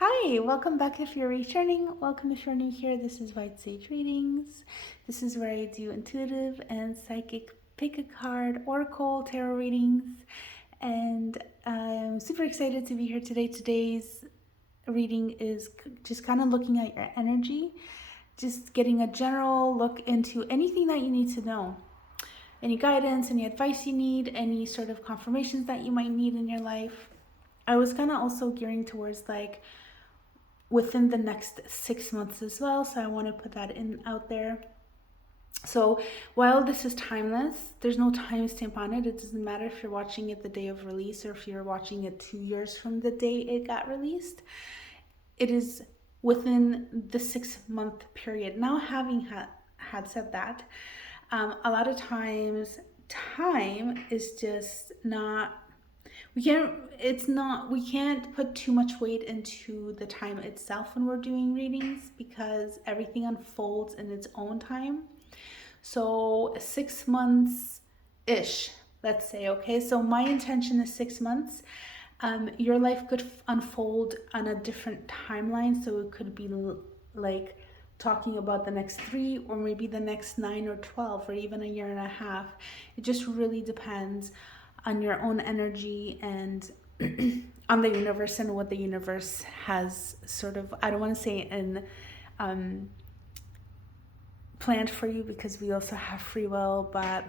Hi, welcome back if you're returning. Welcome if you're new here. This is White Sage Readings. This is where I do intuitive and psychic pick a card, oracle, tarot readings. And I'm super excited to be here today. Today's reading is just kind of looking at your energy, just getting a general look into anything that you need to know. Any guidance, any advice you need, any sort of confirmations that you might need in your life. I was kind of also gearing towards like within the next 6 months as well, so I want to put that in out there. So while this is timeless, there's no timestamp on it. It doesn't matter if you're watching it the day of release or if you're watching it 2 years from the day it got released. It is within the 6-month period. Now, having had said that, a lot of times time is just not, we can't put too much weight into the time itself when we're doing readings because everything unfolds in its own time. So 6 months ish, let's say. Okay, so my intention is 6 months. Your life could unfold on a different timeline, so it could be like talking about the next 3 or maybe the next 9 or 12 or even a year and a half. It just really depends on your own energy and on the universe and what the universe has sort of, I don't want to say in planned for you, because we also have free will, but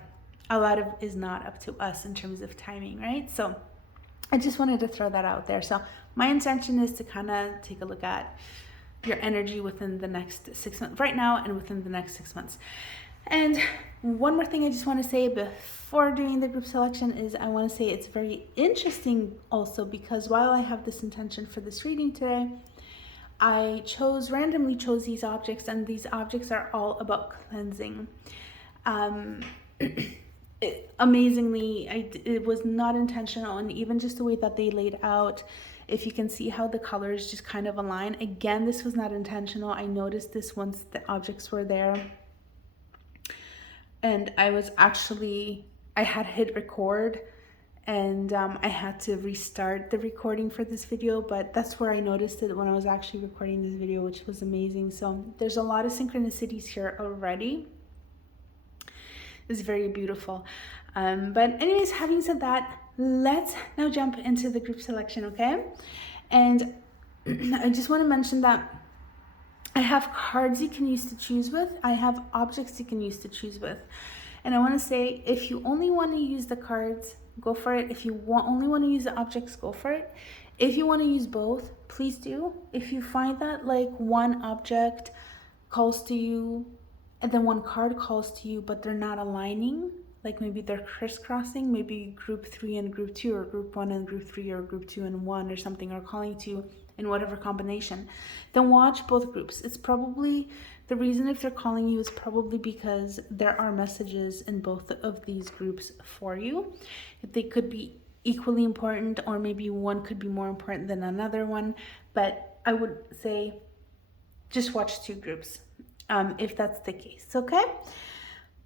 a lot of is not up to us in terms of timing, right? So I just wanted to throw that out there. So my intention is to kind of take a look at your energy within the next 6 months, right now and within the next 6 months. And one more thing I just want to say before doing the group selection is I want to say it's very interesting also because while I have this intention for this reading today, I randomly chose these objects, and these objects are all about cleansing. Amazingly, it was not intentional, and even just the way that they laid out, if you can see how the colors just kind of align. Again, this was not intentional. I noticed this once the objects were there. And I had hit record and I had to restart the recording for this video, but that's where I noticed it when I was actually recording this video, which was amazing. So there's a lot of synchronicities here already. It's very beautiful. But anyways, having said that, let's now jump into the group selection, okay? And I just want to mention that I have cards you can use to choose with. I have objects you can use to choose with. And I want to say, if you only want to use the cards, go for it. If you only want to use the objects, go for it. If you want to use both, please do. If you find that like one object calls to you and then one card calls to you, but they're not aligning, like maybe they're crisscrossing, maybe group 3 and group 2 or group 1 and group 3 or group 2 and 1 or something are calling to you in whatever combination, then watch both groups. It's probably, the reason if they're calling you is probably because there are messages in both of these groups for you. They could be equally important, or maybe one could be more important than another one, but I would say just watch 2 groups if that's the case, okay?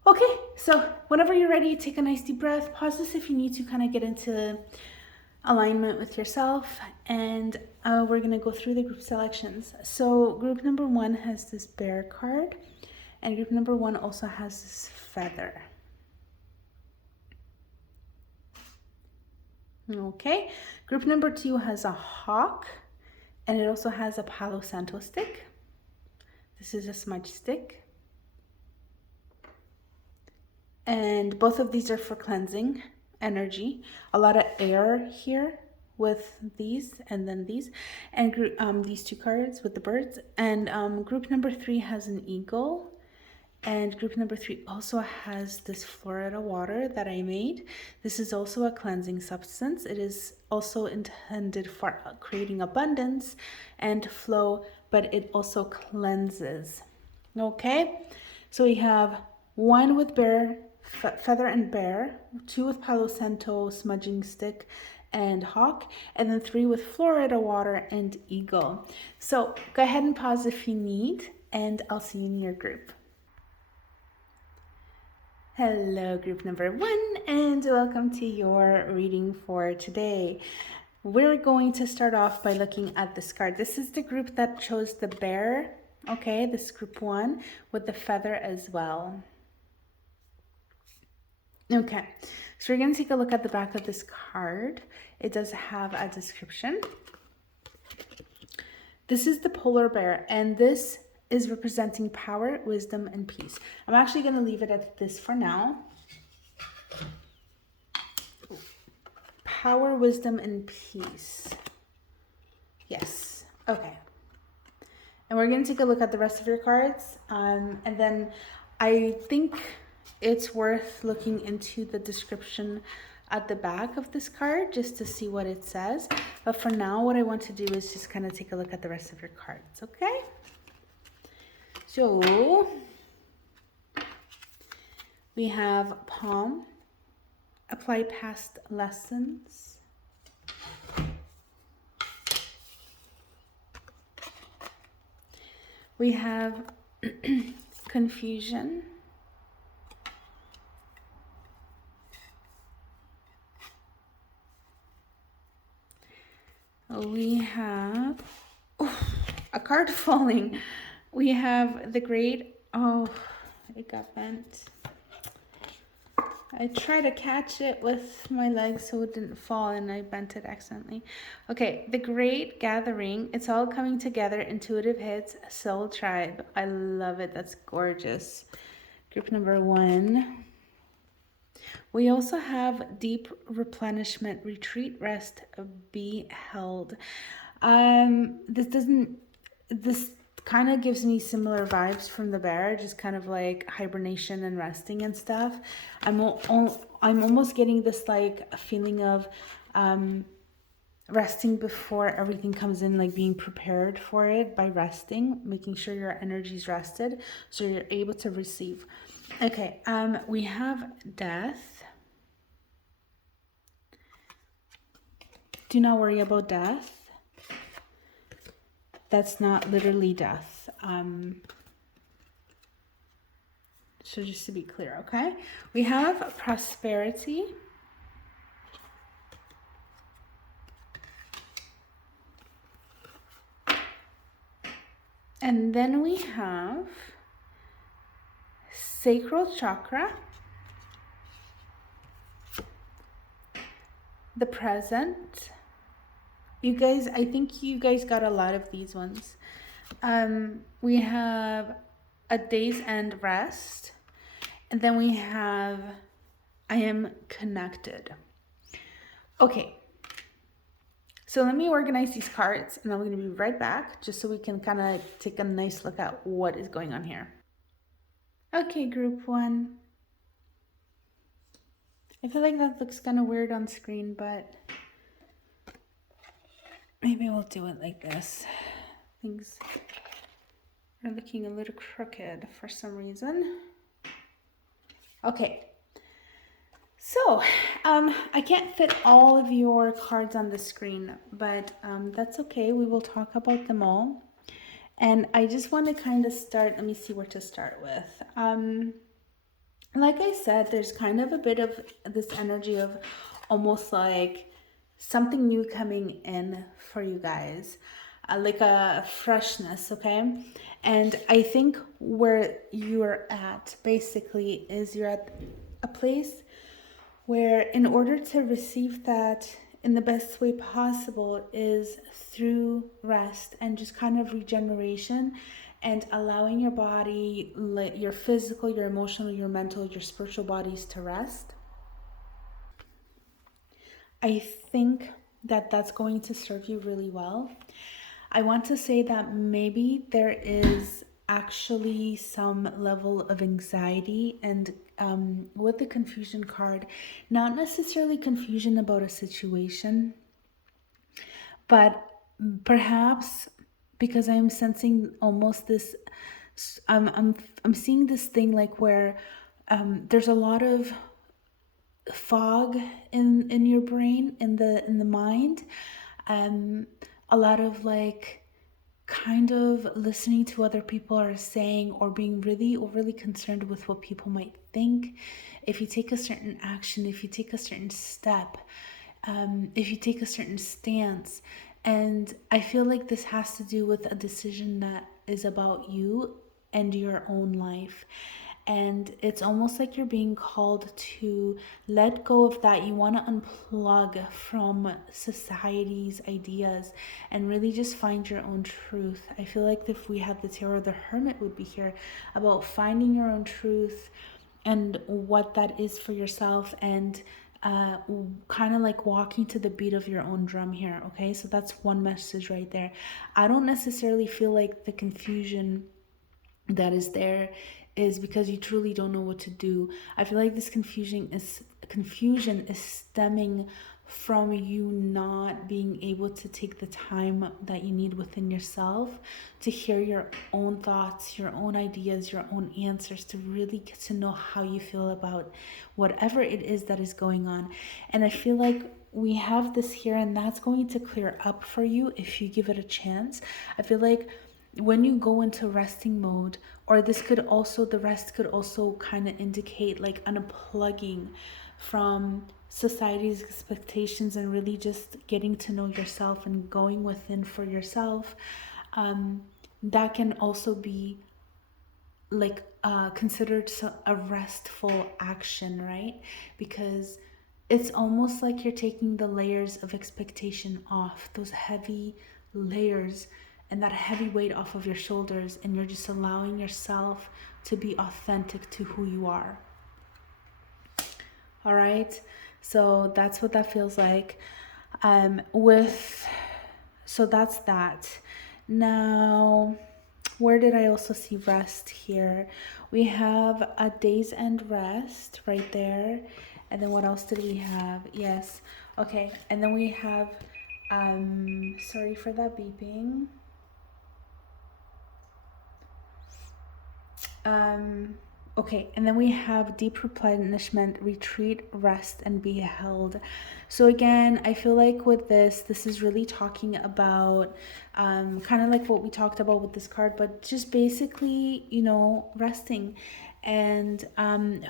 Okay, so whenever you're ready, take a nice deep breath, pause this if you need to kind of get into alignment with yourself, and we're going to go through the group selections. So group number 1 has this bear card, and group number 1 also has this feather. Okay, group number 2 has a hawk, and it also has a Palo Santo stick. This is a smudge stick. And both of these are for cleansing energy. A lot of air here with these and then these. And these 2 cards with the birds. And group number 3 has an eagle. And group number 3 also has this Florida water that I made. This is also a cleansing substance. It is also intended for creating abundance and flow, but it also cleanses. Okay, so we have 1 with bear, feather and bear, 2 with Palo Santo smudging stick and hawk, and then 3 with Florida water and eagle. So go ahead and pause if you need, and I'll see you in your group. Hello, group number 1, and welcome to your reading for today. we're going to start off by looking at this card. This is the group that chose the bear, okay? This group 1 with the feather as well. Okay, so we're going to take a look at the back of this card. It does have a description. This is the polar bear, and this is representing power, wisdom, and peace. I'm actually going to leave it at this for now. Power, wisdom, and peace. Yes. Okay. And we're going to take a look at the rest of your cards. And then I think it's worth looking into the description at the back of this card just to see what it says. But for now, what I want to do is just kind of take a look at the rest of your cards, okay? So we have palm, apply past lessons. We have confusion. We have a card falling. We have the great, oh, it got bent. I tried to catch it with my legs so it didn't fall and I bent it accidentally. Okay, the great gathering. It's all coming together. Intuitive hits, soul tribe. I love it. That's gorgeous. Group number 1. We also have deep replenishment, retreat, rest, be held. This kind of gives me similar vibes from the bear, just kind of like hibernation and resting and stuff. I'm almost getting this like feeling of resting before everything comes in, like being prepared for it by resting, making sure your energy's rested so you're able to receive. Okay, we have death. Do not worry about death. That's not literally death. So just to be clear, okay? We have prosperity. And then we have sacral chakra, the present. You guys, I think you guys got a lot of these ones. We have a day's end rest. And then we have, I am connected. Okay. So let me organize these cards and I'm going to be right back just so we can kind of take a nice look at what is going on here. Okay, group 1. I feel like that looks kind of weird on screen, but maybe we'll do it like this. Things are looking a little crooked for some reason. Okay. So, I can't fit all of your cards on the screen, but that's okay. We will talk about them all. And I just want to kind of start, let me see where to start with. Like I said, there's kind of a bit of this energy of almost like something new coming in for you guys, like a freshness, okay? And I think where you're at basically is you're at a place where in order to receive that in the best way possible is through rest and just kind of regeneration and allowing your body, your physical, your emotional, your mental, your spiritual bodies to rest. I think that that's going to serve you really well. I want to say that maybe there is actually some level of anxiety and with the confusion card, not necessarily confusion about a situation, but perhaps because I'm sensing almost this, I'm seeing this thing like where there's a lot of fog in your brain, in the mind, a lot of like kind of listening to other people are saying or being really overly concerned with what people might think. If you take a certain action, if you take a certain step, if you take a certain stance. And I feel like this has to do with a decision that is about you and your own life. And it's almost like you're being called to let go of that. You want to unplug from society's ideas and really just find your own truth. I feel like if we had the Tarot, the Hermit would be here about finding your own truth and what that is for yourself, and kind of like walking to the beat of your own drum here. Okay, so that's one message right there. I don't necessarily feel like the confusion that is there is because you truly don't know what to do. I feel like this confusion is stemming from you not being able to take the time that you need within yourself to hear your own thoughts, your own ideas, your own answers, to really get to know how you feel about whatever it is that is going on. And I feel like we have this here, and that's going to clear up for you if you give it a chance. I feel like when you go into resting mode, or this could also, the rest could also kind of indicate like unplugging from society's expectations and really just getting to know yourself and going within for yourself. That can also be like considered a restful action, right? Because it's almost like you're taking the layers of expectation off, those heavy layers and that heavy weight off of your shoulders, and you're just allowing yourself to be authentic to who you are. All right, so that's what that feels like. So that's that. Now, where did I also see rest here? We have a day's end rest right there. And then what else did we have? Yes. Okay. And then we have, sorry for that beeping. Okay, and then we have deep replenishment, retreat, rest, and be held. So again, I feel like with this is really talking about kind of like what we talked about with this card, but just basically, resting and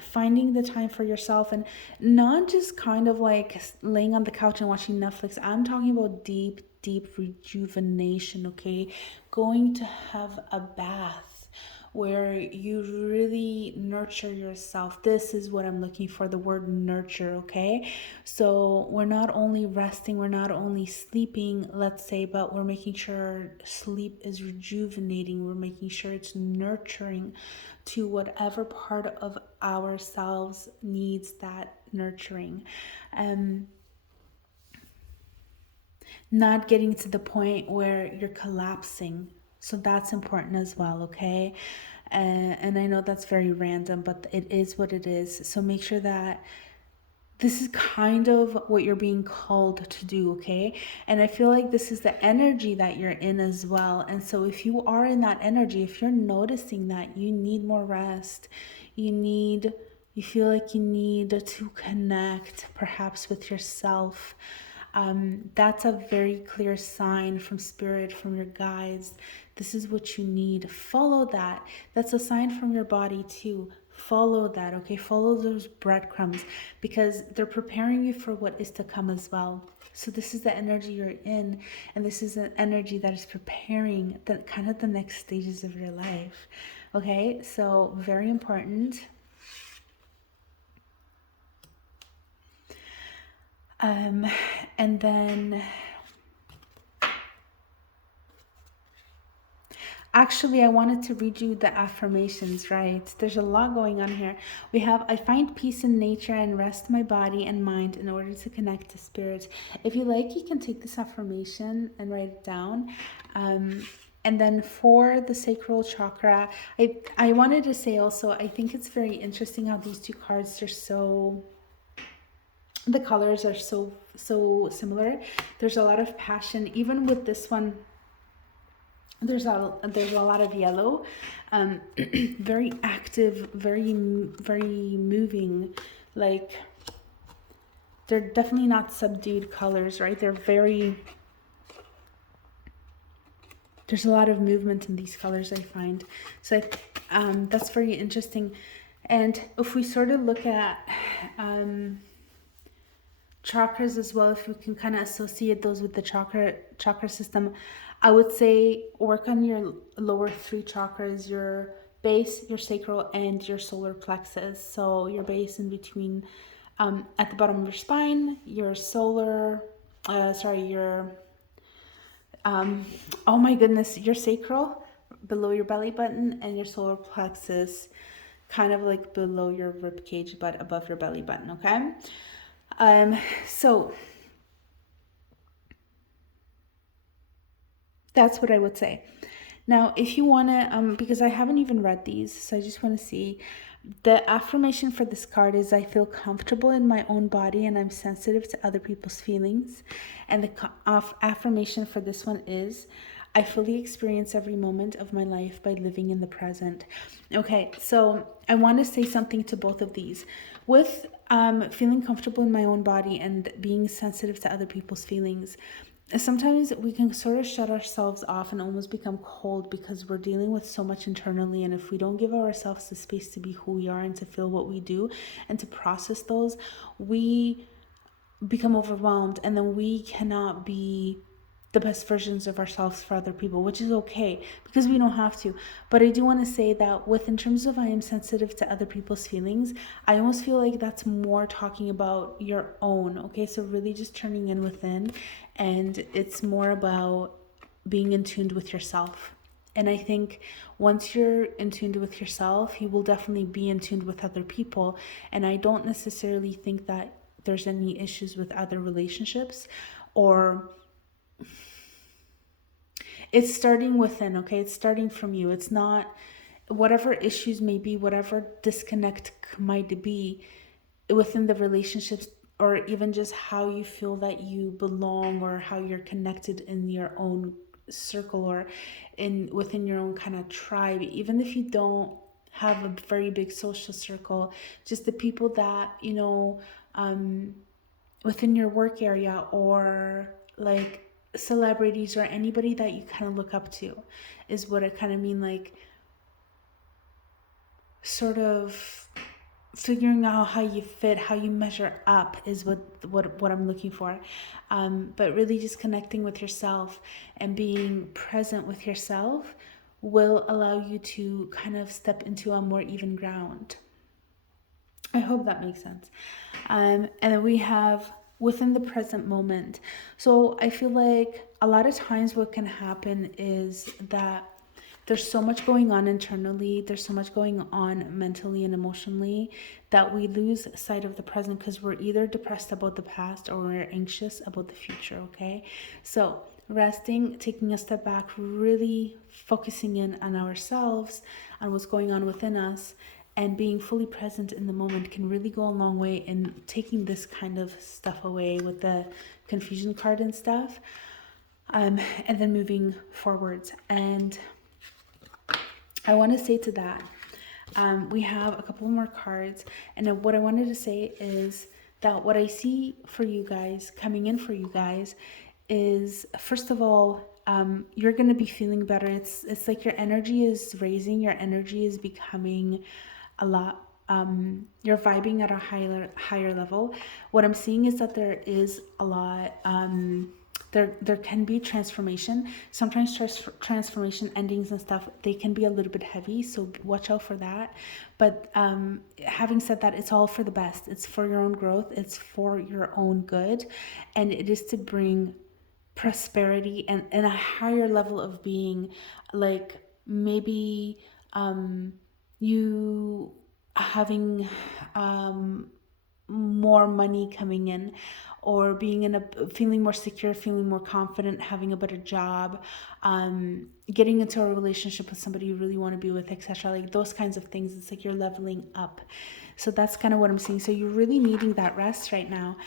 finding the time for yourself, and not just kind of like laying on the couch and watching Netflix. I'm talking about deep rejuvenation, okay? Going to have a bath where you really nurture yourself. This is what I'm looking for, the word nurture, okay? So we're not only resting, we're not only sleeping, let's say, but we're making sure sleep is rejuvenating. We're making sure it's nurturing to whatever part of ourselves needs that nurturing. Not getting to the point where you're collapsing. So that's important as well, okay? And I know that's very random, but it is what it is. So make sure that this is kind of what you're being called to do, okay? And I feel like this is the energy that you're in as well. And so if you are in that energy, if you're noticing that you need more rest, you feel like you need to connect perhaps with yourself, that's a very clear sign from spirit, from your guides. This is what you need. Follow that. That's a sign from your body too. Follow that, okay? Follow those breadcrumbs, because they're preparing you for what is to come as well. So this is the energy you're in, and this is an energy that is preparing the kind of the next stages of your life. Okay, so very important. And then actually, I wanted to read you the affirmations, right? There's a lot going on here. We have, I find peace in nature and rest my body and mind in order to connect to spirit. If you like, you can take this affirmation and write it down. And then for the sacral chakra, I wanted to say also, I think it's very interesting how these two cards are so, the colors are so similar. There's a lot of passion. Even with this one, there's a lot of yellow, very active, very moving. Like, they're definitely not subdued colors, right? There's a lot of movement in these colors, I find. So that's very interesting. And if we sort of look at chakras as well, if you can kind of associate those with the chakra system, I would say work on your lower three chakras, your base, your sacral, and your solar plexus. So your base in between, at the bottom of your spine, your your oh my goodness, your sacral below your belly button, and your solar plexus kind of like below your rib cage but above your belly button. Okay. So that's what I would say. Now, if you want to, because I haven't even read these, so I just want to see. The affirmation for this card is I feel comfortable in my own body and I'm sensitive to other people's feelings. And the affirmation for this one is I fully experience every moment of my life by living in the present. Okay, so I want to say something to both of these. With feeling comfortable in my own body and being sensitive to other people's feelings, sometimes we can sort of shut ourselves off and almost become cold because we're dealing with so much internally. And if we don't give ourselves the space to be who we are and to feel what we do and to process those, we become overwhelmed, and then we cannot be the best versions of ourselves for other people, which is okay because we don't have to. But I do want to say that in terms of I am sensitive to other people's feelings, I almost feel like that's more talking about your own. Okay, so really just turning in within, and it's more about being in tune with yourself. And I think once you're in tune with yourself, you will definitely be in tune with other people. And I don't necessarily think that there's any issues with other relationships, or it's starting within. Okay, it's starting from you. It's not whatever issues may be, whatever disconnect might be within the relationships, or even just how you feel that you belong or how you're connected in your own circle or within your own kind of tribe. Even if you don't have a very big social circle, just the people that within your work area, or like celebrities or anybody that you kind of look up to, is what I kind of mean. Like sort of figuring out how you fit, how you measure up is what I'm looking for. But really just connecting with yourself and being present with yourself will allow you to kind of step into a more even ground. I hope that makes sense. And then we have within the present moment. So I feel like a lot of times what can happen is that there's so much going on internally, there's so much going on mentally and emotionally, that we lose sight of the present because we're either depressed about the past or we're anxious about the future. Okay, so resting, taking a step back, really focusing in on ourselves, on what's going on within us, and being fully present in the moment can really go a long way in taking this kind of stuff away with the confusion card and stuff, and then moving forwards. And I want to say to that, we have a couple more cards, and what I wanted to say is that what I see for you guys, coming in for you guys, is first of all, you're going to be feeling better. It's like your energy is raising, your energy is becoming a lot, you're vibing at a higher level. What I'm seeing is that there is a lot, there can be transformation. Sometimes transformation endings and stuff, they can be a little bit heavy, so watch out for that. But having said that, it's all for the best. It's for your own growth, it's for your own good, and it is to bring prosperity and a higher level of being. Like maybe you having more money coming in, or being in a feeling more secure, feeling more confident, having a better job, getting into a relationship with somebody you really want to be with, etc. Like those kinds of things. It's like you're leveling up. So that's kind of what I'm seeing. So you're really needing that rest right now.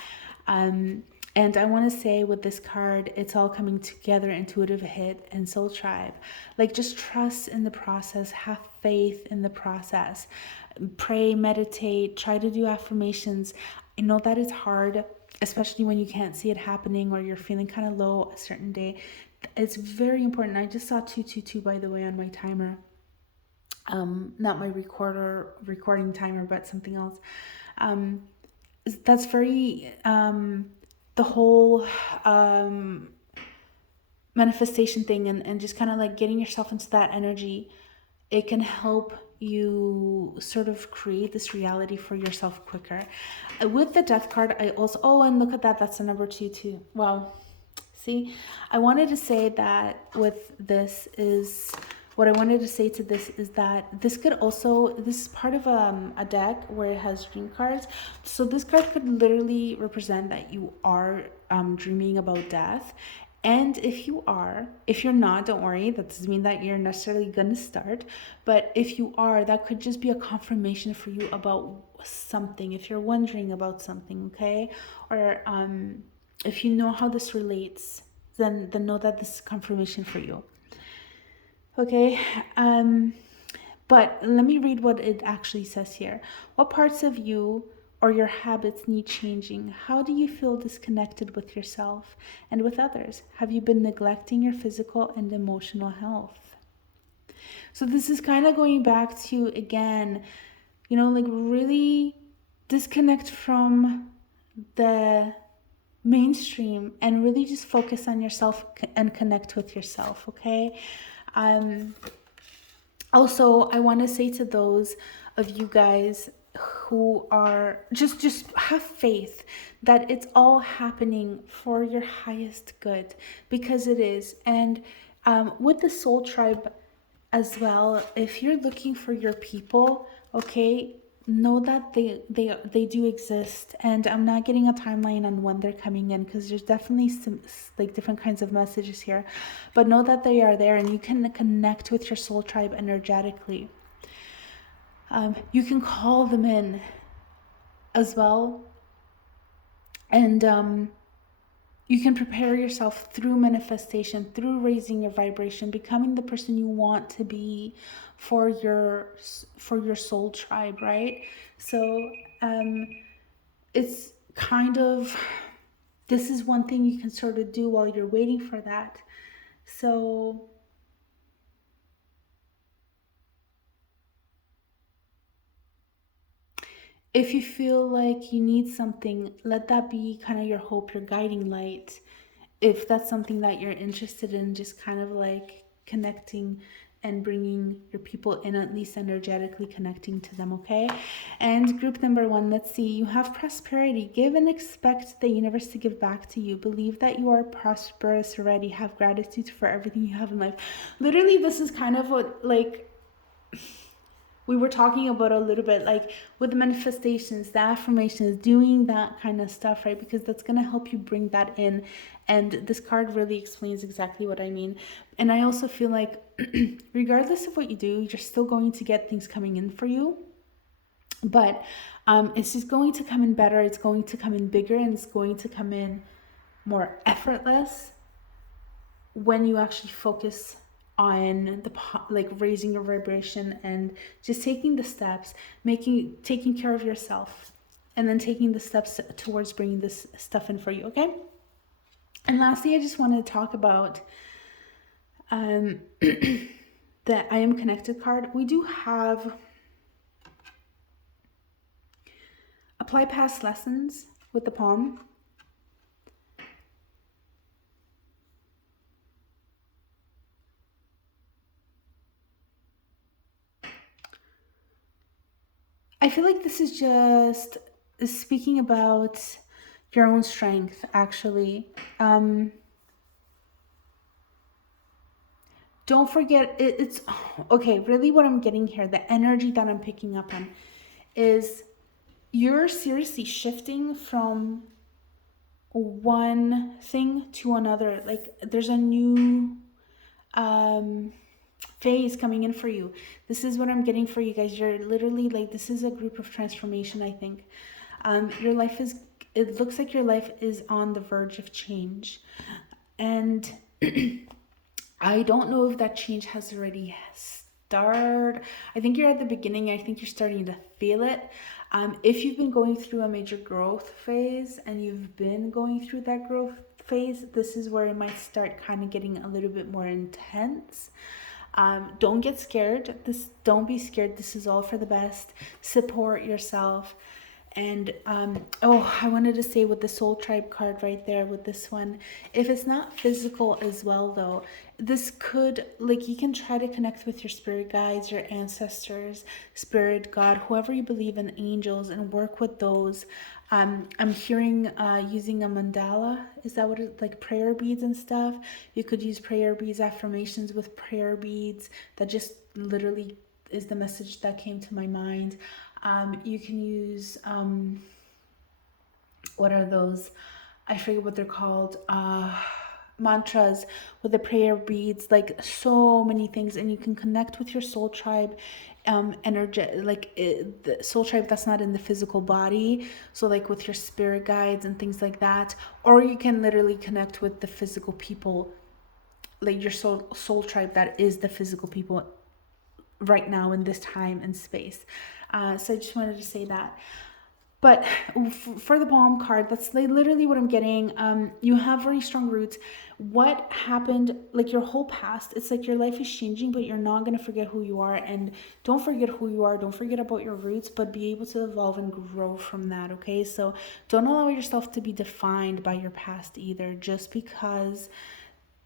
And I want to say with this card, it's all coming together: intuitive hit and soul tribe. Like just trust in the process, have faith in the process, pray, meditate, try to do affirmations. I know that it's hard, especially when you can't see it happening or you're feeling kind of low a certain day. It's very important. I just saw 222, by the way, on my timer. Not my recording timer, but something else. that's very the whole manifestation thing, and just kind of like getting yourself into that energy. It can help you sort of create this reality for yourself quicker. With the death card, I also, oh, and look at that, that's the number 2 too. Wow. See, I wanted to say that with this is, what I wanted to say to this is that this could also, this is part of a deck where it has dream cards. So this card could literally represent that you are dreaming about death. And if you're not, don't worry, that doesn't mean that you're necessarily going to start. But if you are, that could just be a confirmation for you about something, if you're wondering about something, okay? Or if you know how this relates, then know that this is confirmation for you. Okay, but let me read what it actually says here. What parts of you or your habits need changing? How do you feel disconnected with yourself and with others? Have you been neglecting your physical and emotional health? So this is kind of going back to, again, like really disconnect from the mainstream and really just focus on yourself and connect with yourself, okay? Also, I want to say to those of you guys who are just have faith that it's all happening for your highest good, because it is. And with the soul tribe as well, if you're looking for your people, okay, know that they do exist. And I'm not getting a timeline on when they're coming in, because there's definitely some like different kinds of messages here, but know that they are there and you can connect with your soul tribe energetically. You can call them in as well, and you can prepare yourself through manifestation, through raising your vibration, becoming the person you want to be for your soul tribe, right? So it's kind of, this is one thing you can sort of do while you're waiting for that. So if you feel like you need something, let that be kind of your hope, your guiding light. If that's something that you're interested in, just kind of like connecting and bringing your people in, at least energetically connecting to them, okay? And group number 1, let's see. You have prosperity. Give and expect the universe to give back to you. Believe that you are prosperous already. Have gratitude for everything you have in life. Literally, this is kind of what, like, we were talking about a little bit, like with the manifestations, the affirmations, doing that kind of stuff, right? Because that's going to help you bring that in. And this card really explains exactly what I mean. And I also feel like regardless of what you do, you're still going to get things coming in for you. But it's just going to come in better. It's going to come in bigger, and it's going to come in more effortless when you actually focus on the, like, raising your vibration and just taking the steps, taking care of yourself, and then taking the steps towards bringing this stuff in for you, okay? And lastly, I just want to talk about the I Am Connected card. We do have apply past lessons with the palm. I feel like this is just speaking about your own strength, actually. Don't forget, it's okay. Really, what I'm getting here, the energy that I'm picking up on, is you're seriously shifting from one thing to another. Like, there's a new phase coming in for you. This is what I'm getting for you guys. You're literally, like, this is a group of transformation, I think. Your life is, it looks like your life is on the verge of change. And I don't know if that change has already started. I think you're at the beginning. I think you're starting to feel it. If you've been going through a major growth phase and you've been going through that growth phase, this is where it might start kind of getting a little bit more intense. Don't get scared. Don't be scared. This is all for the best. Support yourself. And oh, I wanted to say with the soul tribe card right there with this one, if it's not physical as well though, this could, like, you can try to connect with your spirit guides, your ancestors, spirit, God, whoever you believe in, angels, and work with those. I'm hearing using a mandala. Is that what it, like prayer beads and stuff? You could use prayer beads, affirmations with prayer beads. That just literally is the message that came to my mind. You can use, what are those? I forget what they're called. Mantras with the prayer beads, like so many things. And you can connect with your soul tribe, energy, like the soul tribe that's not in the physical body. So like with your spirit guides and things like that. Or you can literally connect with the physical people, like your soul tribe that is the physical people right now in this time and space. So I just wanted to say that. But for the palm card, that's literally what I'm getting. You have very strong roots. What happened, like your whole past, it's like your life is changing, but you're not going to forget who you are. And don't forget who you are. Don't forget about your roots, but be able to evolve and grow from that, okay? So don't allow yourself to be defined by your past either, just because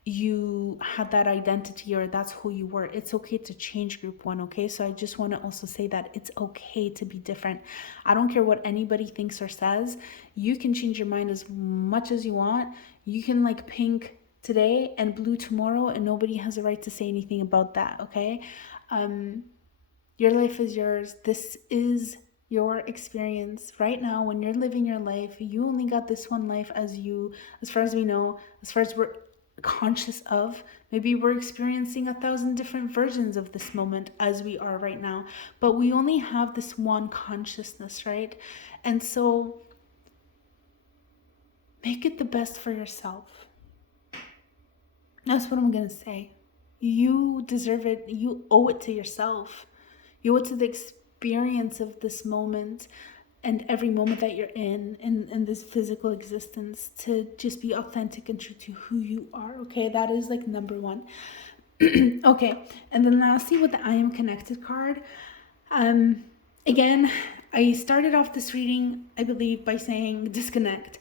you had that identity or that's who you were. It's okay to change, group one, okay? So I just want to also say that it's okay to be different. I don't care what anybody thinks or says. You can change your mind as much as you want. You can like pink today and blue tomorrow, and nobody has a right to say anything about that, okay? Your life is yours. This is your experience right now. When you're living your life, you only got this one life, as far as we know, as far as we're conscious of. Maybe we're experiencing 1,000 different versions of this moment as we are right now, but we only have this one consciousness, right? And so make it the best for yourself. That's what I'm gonna say. You deserve it. You owe it to yourself. You owe it to the experience of this moment and every moment that you're in this physical existence, to just be authentic and true to who you are, okay? That is like number one. Okay, and then lastly with the I Am Connected card, again, I started off this reading, I believe, by saying disconnect.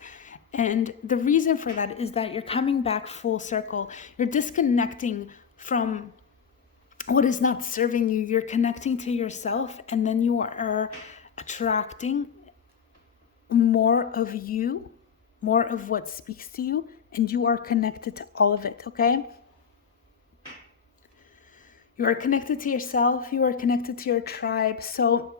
And the reason for that is that you're coming back full circle. You're disconnecting from what is not serving you. You're connecting to yourself, and then you are attracting more of you, more of what speaks to you, and you are connected to all of it, okay? You are connected to yourself, you are connected to your tribe. So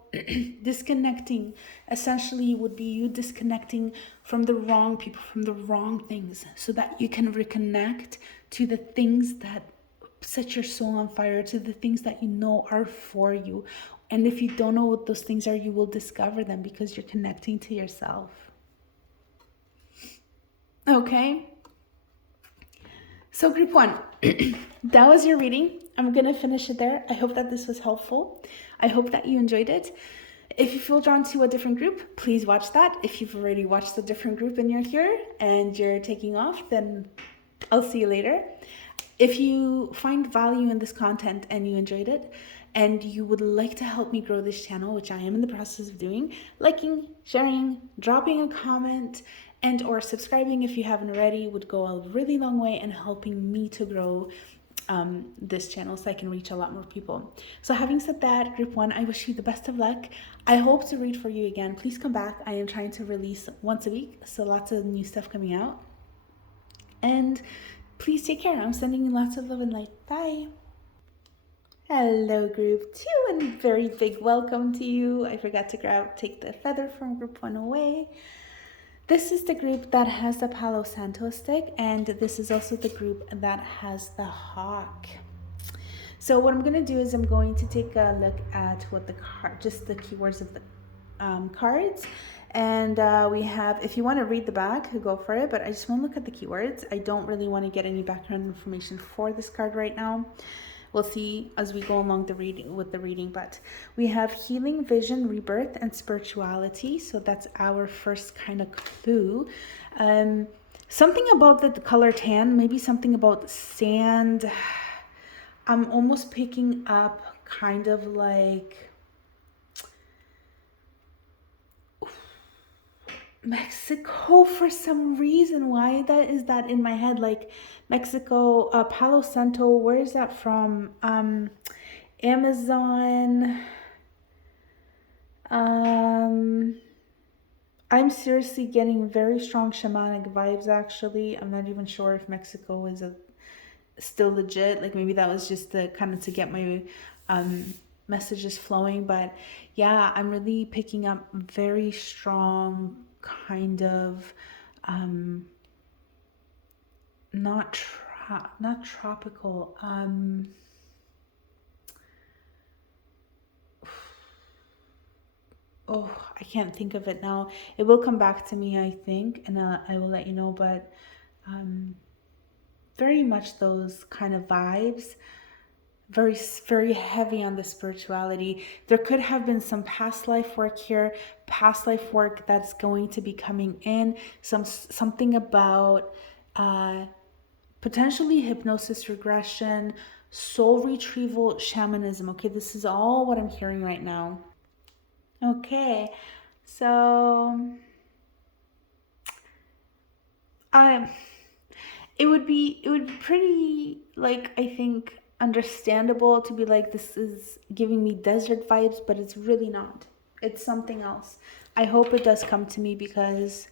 disconnecting essentially would be you disconnecting from the wrong people, from the wrong things, so that you can reconnect to the things that set your soul on fire, to the things that you know are for you. And if you don't know what those things are, you will discover them because you're connecting to yourself. Okay? So group one, that was your reading. I'm going to finish it there. I hope that this was helpful. I hope that you enjoyed it. If you feel drawn to a different group, please watch that. If you've already watched a different group and you're here and you're taking off, then I'll see you later. If you find value in this content and you enjoyed it, and you would like to help me grow this channel, which I am in the process of doing, liking, sharing, dropping a comment, and or subscribing if you haven't already would go a really long way in helping me to grow this channel so I can reach a lot more people. So having said that, group one, I wish you the best of luck. I hope to read for you again. Please come back. I am trying to release once a week, so lots of new stuff coming out. And please take care. I'm sending you lots of love and light. Bye. Hello group two, and very big welcome to you. I forgot to take the feather from group one away. This is the group that has the Palo Santo stick, and this is also the group that has the hawk. So what I'm going to do is I'm going to take a look at what the card, just the keywords of the cards. And we have, if you want to read the back, go for it, but I just want to look at the keywords. I don't really want to get any background information for this card right now. We'll see as we go along the reading, but we have healing, vision, rebirth, and spirituality. So that's our first kind of clue. Something about the color tan, maybe something about sand. I'm almost picking up kind of like Mexico, for some reason. Why that is that in my head? Like Mexico, Palo Santo. Where is that from? Amazon. I'm seriously getting very strong shamanic vibes. Actually, I'm not even sure if Mexico is still legit. Like maybe that was just the kind of to get my messages flowing. But yeah, I'm really picking up very strong kind of not tropical. Oh, I can't think of it now. It will come back to me, I think, and I will let you know. But very much those kind of vibes. Very, very heavy on the spirituality. There could have been some past life work here, past life work that's going to be coming in. Something about potentially hypnosis regression, soul retrieval, shamanism. Okay, this is all what I'm hearing right now. Okay, so um, it would be pretty, like, I think understandable to be like, this is giving me desert vibes, but it's really not. It's something else. I hope it does come to me because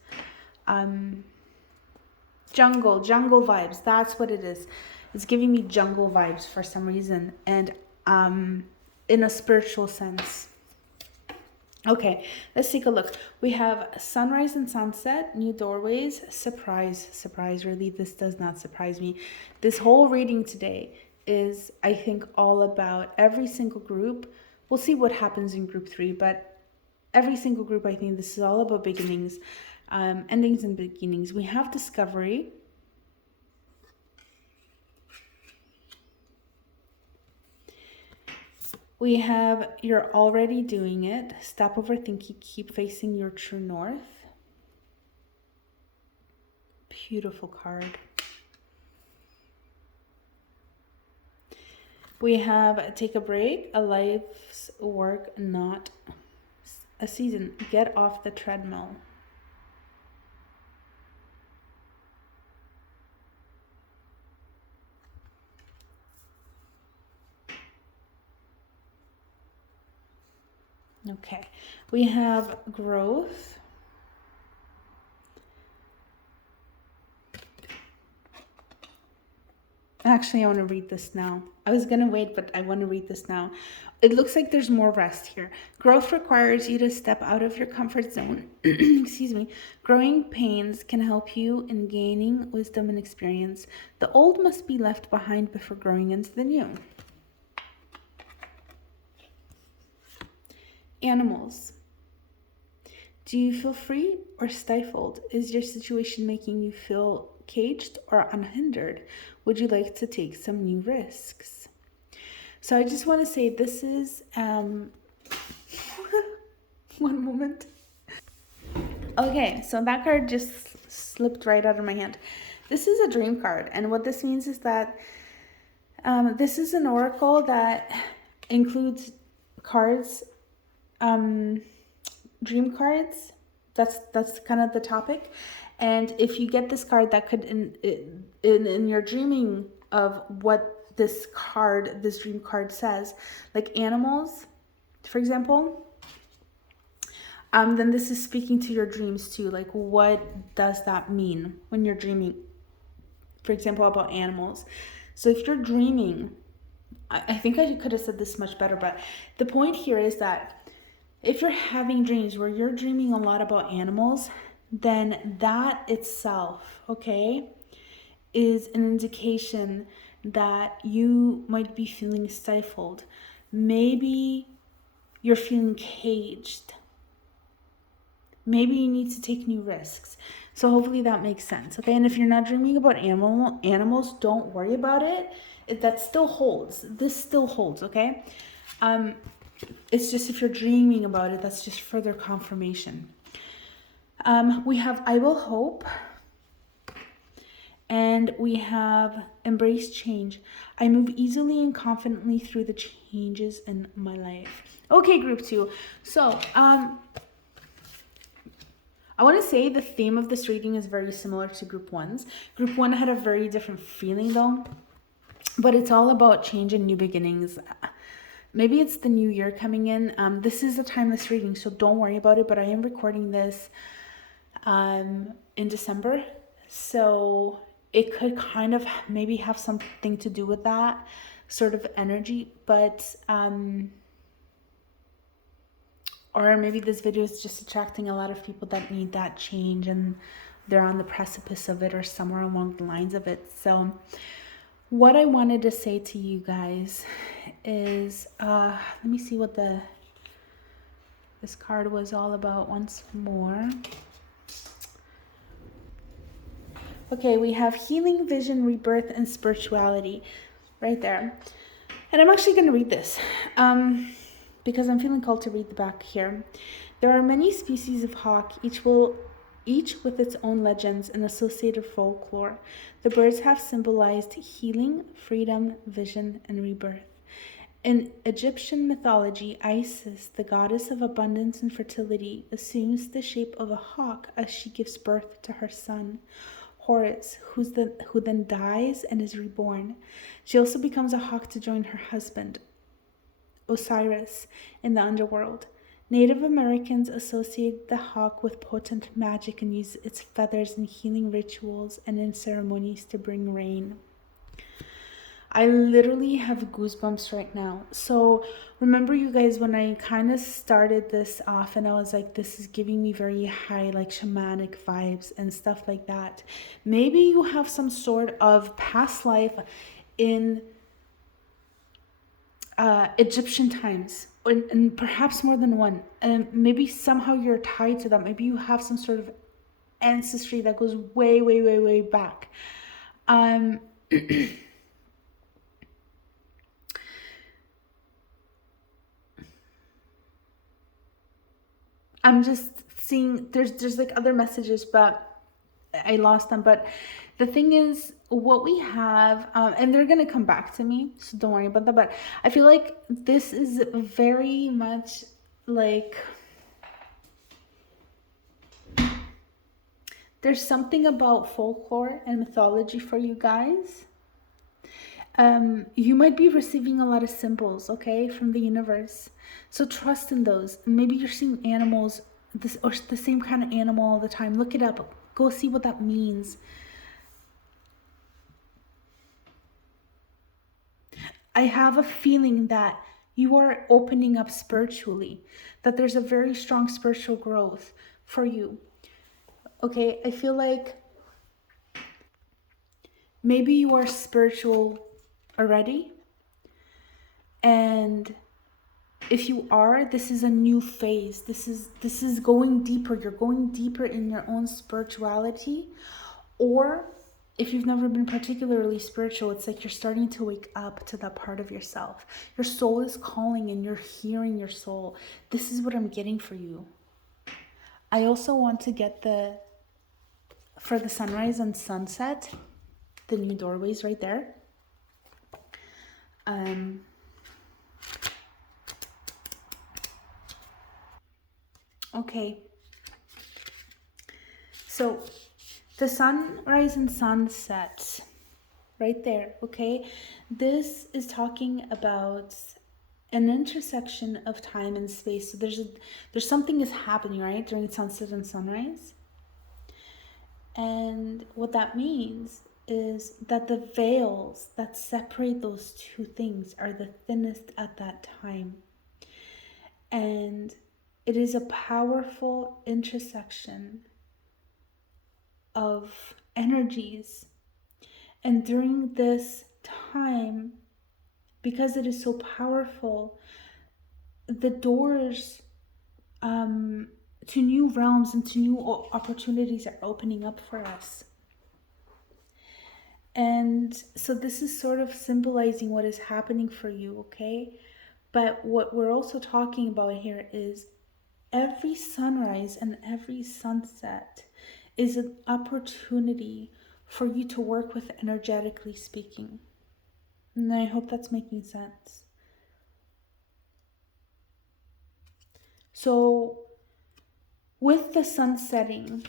jungle vibes, that's what it is. It's giving me jungle vibes for some reason, and in a spiritual sense. Okay, let's take a look. We have sunrise and sunset, new doorways, surprise, really, this does not surprise me. This whole reading today is, I think, all about every single group. We'll see what happens in group 3, but every single group, I think this is all about beginnings, endings and beginnings. We have discovery. We have you're already doing it. Stop overthinking. Keep facing your true north. Beautiful card. We have take a break. A life's work, not a season. Get off the treadmill. Okay, we have growth. Actually, I want to read this now. I was going to wait, but I want to read this now. It looks like there's more rest here. Growth requires you to step out of your comfort zone. Excuse me. Growing pains can help you in gaining wisdom and experience. The old must be left behind before growing into the new. Animals. Do you feel free or stifled? Is your situation making you feel caged or unhindered? Would you like to take some new risks? So I just want to say this is one moment. Okay, so that card just slipped right out of my hand. This is a dream card, and what this means is that this is an oracle that includes cards, dream cards. That's kind of the topic. And if you get this card, that could in your dreaming of what this dream card says, like animals, for example, then this is speaking to your dreams too. Like, what does that mean when you're dreaming, for example, about animals? So if you're dreaming, I think I could have said this much better, but the point here is that if you're having dreams where you're dreaming a lot about animals, then that itself, okay, is an indication that you might be feeling stifled. Maybe you're feeling caged. Maybe you need to take new risks. So hopefully that makes sense, okay? And if you're not dreaming about animals, don't worry about it. That still holds. This still holds, okay? It's just if you're dreaming about it, that's just further confirmation. We have I will hope. And we have embrace change. I move easily and confidently through the changes in my life. Okay, group 2. So, I want to say the theme of this reading is very similar to group one's. Group one had a very different feeling though, but it's all about change and new beginnings. Maybe it's the new year coming in. This is a timeless reading, so don't worry about it, but I am recording this in December, so it could kind of maybe have something to do with that sort of energy, but or maybe this video is just attracting a lot of people that need that change and they're on the precipice of it or somewhere along the lines of it. So what I wanted to say to you guys is, let me see what this card was all about once more. Okay, we have healing, vision, rebirth, and spirituality right there. And I'm actually going to read this because I'm feeling called to read the back here. There are many species of hawk, each with its own legends and associated folklore. The birds have symbolized healing, freedom, vision, and rebirth. In Egyptian mythology, Isis, the goddess of abundance and fertility, assumes the shape of a hawk as she gives birth to her son, Horus, who then dies and is reborn. She also becomes a hawk to join her husband, Osiris, in the underworld. Native Americans associate the hawk with potent magic and use its feathers in healing rituals and in ceremonies to bring rain. I literally have goosebumps right now. So remember, you guys, when I kind of started this off and I was like, this is giving me very high like shamanic vibes and stuff like that. Maybe you have some sort of past life in Egyptian times, and perhaps more than one. And maybe somehow you're tied to that. Maybe you have some sort of ancestry that goes way, way, way, way back. I'm just seeing there's like other messages, but I lost them. But the thing is, what we have, and they're gonna come back to me, so don't worry about that. But I feel like this is very much like there's something about folklore and mythology for you guys. You might be receiving a lot of symbols, okay, from the universe. So trust in those. Maybe you're seeing animals, or the same kind of animal all the time. Look it up. Go see what that means. I have a feeling that you are opening up spiritually, that there's a very strong spiritual growth for you. Okay, I feel like maybe you are spiritual already, and if you are, this is a new phase. This is going deeper. You're going deeper in your own spirituality. Or if you've never been particularly spiritual, it's like you're starting to wake up to that part of yourself. Your soul is calling and you're hearing your soul. This is what I'm getting for you. I also want to get for the sunrise and sunset, the new doorways right there. Okay. So the sunrise and sunset right there, okay? This is talking about an intersection of time and space. So there's something is happening, right, during sunset and sunrise. And what that means is that the veils that separate those two things are the thinnest at that time. And it is a powerful intersection of energies. And during this time, because it is so powerful, the doors to new realms and to new opportunities are opening up for us. And so this is sort of symbolizing what is happening for you, okay? But what we're also talking about here is every sunrise and every sunset is an opportunity for you to work with, energetically speaking. And I hope that's making sense. So With the sun setting,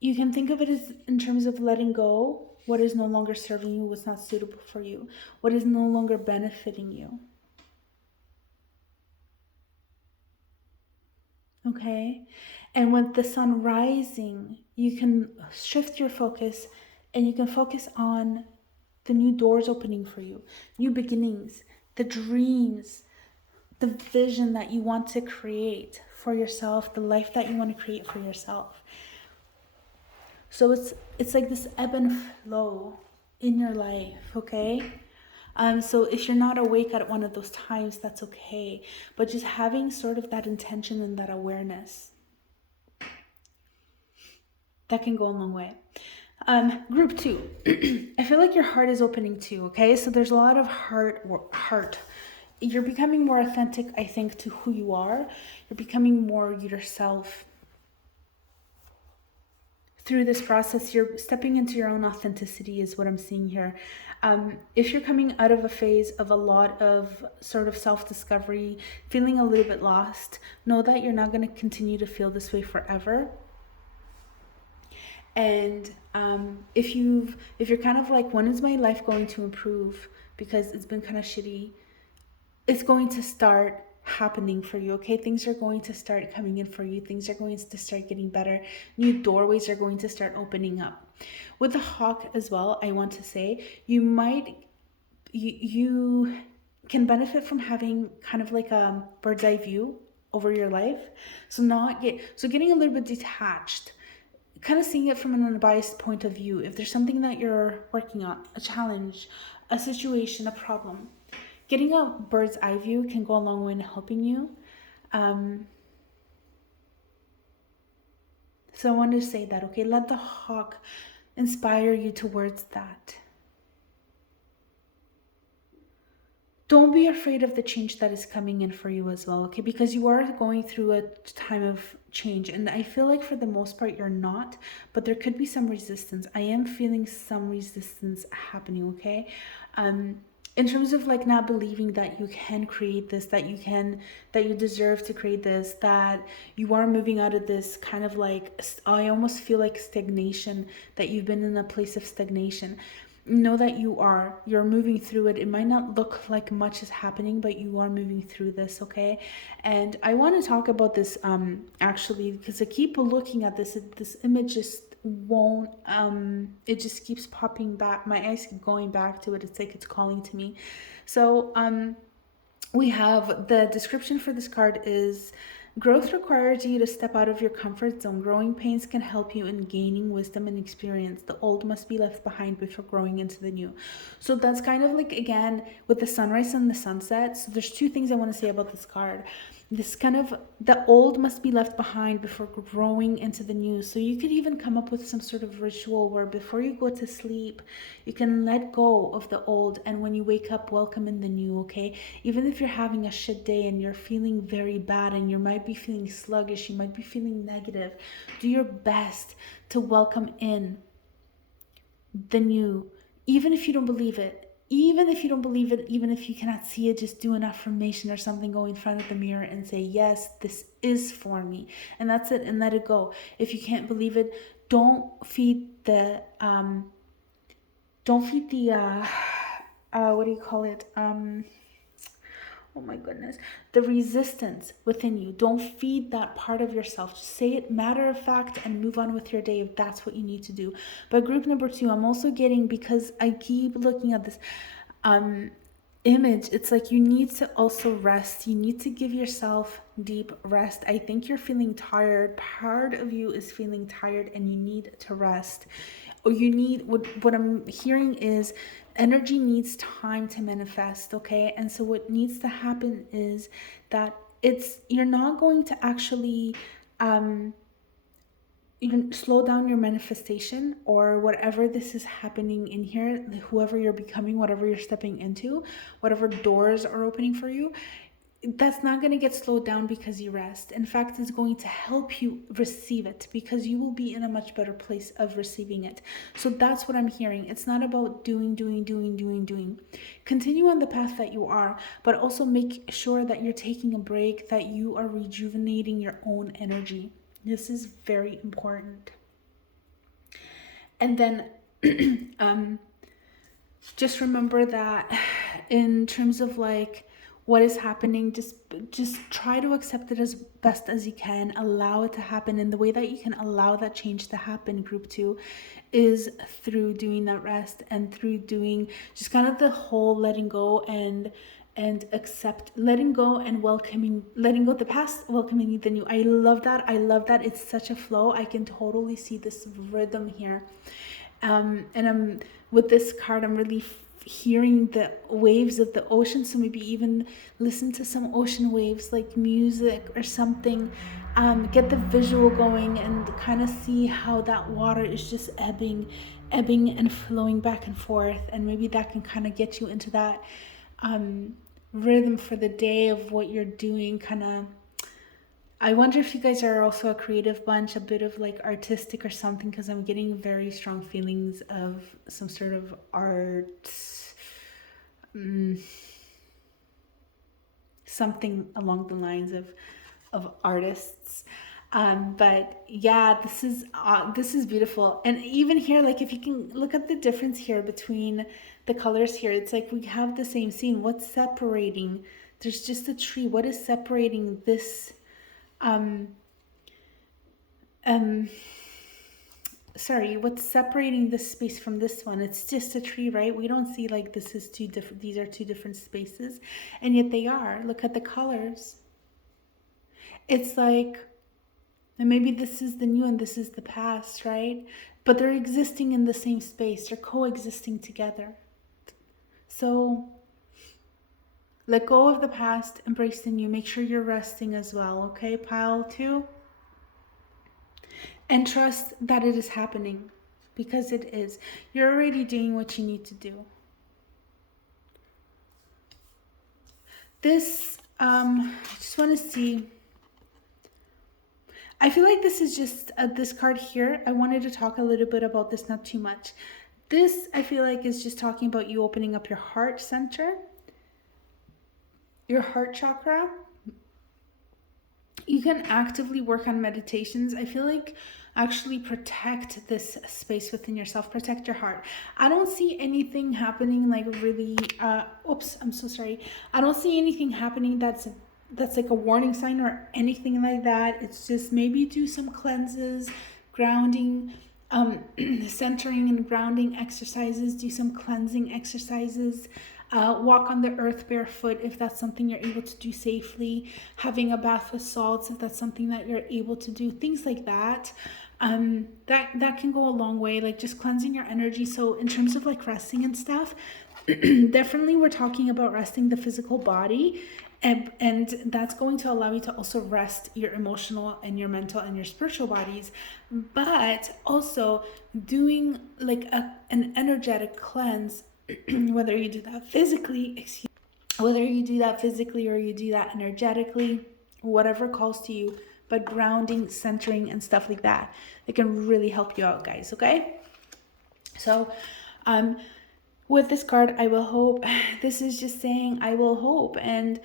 you can think of it as in terms of letting go what is no longer serving you, what's not suitable for you, what is no longer benefiting you. Okay? And with the sun rising, you can shift your focus and you can focus on the new doors opening for you, new beginnings, the dreams, the vision that you want to create for yourself, the life that you want to create for yourself. So it's like this ebb and flow in your life, okay? So if you're not awake at one of those times, that's okay. But just having sort of that intention and that awareness, that can go a long way. Group 2, I feel like your heart is opening too, okay? So there's a lot of heart. You're becoming more authentic, I think, to who you are. You're becoming more yourself. Through this process, you're stepping into your own authenticity is what I'm seeing here. If you're coming out of a phase of a lot of sort of self-discovery, feeling a little bit lost, know that you're not going to continue to feel this way forever. And if you're kind of like, when is my life going to improve, because it's been kind of shitty, it's going to start happening for you, okay? Things are going to start coming in for you. Things are going to start getting better. New doorways are going to start opening up. With the hawk as well, I want to say, you can benefit from having kind of like a bird's eye view over your life. So getting a little bit detached, kind of seeing it from an unbiased point of view. If there's something that you're working on, a challenge, a situation, a problem, getting a bird's eye view can go a long way in helping you. So I want to say that, okay? Let the hawk inspire you towards that. Don't be afraid of the change that is coming in for you as well, okay? Because you are going through a time of change. And I feel like for the most part, you're not. But there could be some resistance. I am feeling some resistance happening, okay? In terms of like not believing that you can create this, that you deserve to create this, that you are moving out of this kind of like, I almost feel like stagnation, that you've been in a place of stagnation. Know that you're moving through it. It might not look like much is happening, but you are moving through this, okay? And I want to talk about this actually, because I keep looking at this image just won't it just keeps popping back. My eyes keep going back to it. It's like it's calling to me. So we have the description for this card is: growth requires you to step out of your comfort zone. Growing pains can help you in gaining wisdom and experience. The old must be left behind before growing into the new. So that's kind of like, again, with the sunrise and the sunset. So there's two things I want to say about this card. This kind of, the old must be left behind before growing into the new. So you could even come up with some sort of ritual where before you go to sleep, you can let go of the old, and when you wake up, welcome in the new, okay? Even if you're having a shit day and you're feeling very bad and you might be feeling sluggish, you might be feeling negative, do your best to welcome in the new, even if you don't believe it. Even if you cannot see it, just do an affirmation or something. Go in front of the mirror and say, yes, this is for me. And that's it, and let it go. If you can't believe it, don't feed the, what do you call it? Oh my goodness, the resistance within you. Don't feed that part of yourself. Just say it matter of fact and move on with your day if that's what you need to do. But group number 2, I'm also getting, because I keep looking at this image, it's like you need to also rest. You need to give yourself deep rest. I think you're feeling tired. Part of you is feeling tired and you need to rest. Or you need, what I'm hearing is energy needs time to manifest, okay? And so what needs to happen is that you're not going to actually you can slow down your manifestation, or whatever this is happening in here, whoever you're becoming, whatever you're stepping into, whatever doors are opening for you, that's not going to get slowed down because you rest. In fact, it's going to help you receive it, because you will be in a much better place of receiving it. So that's what I'm hearing. It's not about doing. Continue on the path that you are, but also make sure that you're taking a break, that you are rejuvenating your own energy. This is very important. And then just remember that in terms of like what is happening, just try to accept it as best as you can. Allow it to happen. And the way that you can allow that change to happen, group 2, is through doing that rest and through doing just kind of the whole letting go and accept, letting go and welcoming, letting go of the past, welcoming the new. I love that. I love that. It's such a flow. I can totally see this rhythm here. And I'm with this card, I'm really hearing the waves of the ocean. So maybe even listen to some ocean waves, like music or something. Get the visual going and kind of see how that water is just ebbing and flowing back and forth. And maybe that can kind of get you into that rhythm for the day of what you're doing. Kind of, I wonder if you guys are also a creative bunch, a bit of like artistic or something, because I'm getting very strong feelings of some sort of art, something along the lines of artists. But yeah, this is beautiful. And even here, like if you can look at the difference here between the colors here, it's like we have the same scene. What's separating? There's just a tree. What is separating this? Sorry, what's separating this space from this one? It's just a tree, right? We don't see like this is two different, these are two different spaces, and yet they are. Look at the colors. It's like, and maybe this is the new and this is the past, right? But they're existing in the same space. They're coexisting together. So let go of the past, embrace the new. Make sure you're resting as well, okay? Pile 2. And trust that it is happening, because it is. You're already doing what you need to do. This, I just want to see. I feel like this is just this card here. I wanted to talk a little bit about this, not too much. This, I feel like, is just talking about you opening up your heart center, your heart chakra. You can actively work on meditations. I feel like actually protect this space within yourself, protect your heart. I don't see anything happening like really oops, I'm so sorry. I don't see anything happening that's like a warning sign or anything like that. It's just maybe do some cleanses, grounding, centering and grounding exercises, do some cleansing exercises. Walk on the earth barefoot if that's something you're able to do safely. Having a bath with salts if that's something that you're able to do. Things like that. That can go a long way. Like just cleansing your energy. So in terms of like resting and stuff, definitely we're talking about resting the physical body. And that's going to allow you to also rest your emotional and your mental and your spiritual bodies, but also doing like an energetic cleanse, whether you do that physically, whether you do that physically or you do that energetically, whatever calls to you, but grounding, centering, and stuff like that, it can really help you out, guys. Okay, so with this card, I will hope. This is just saying I will hope, and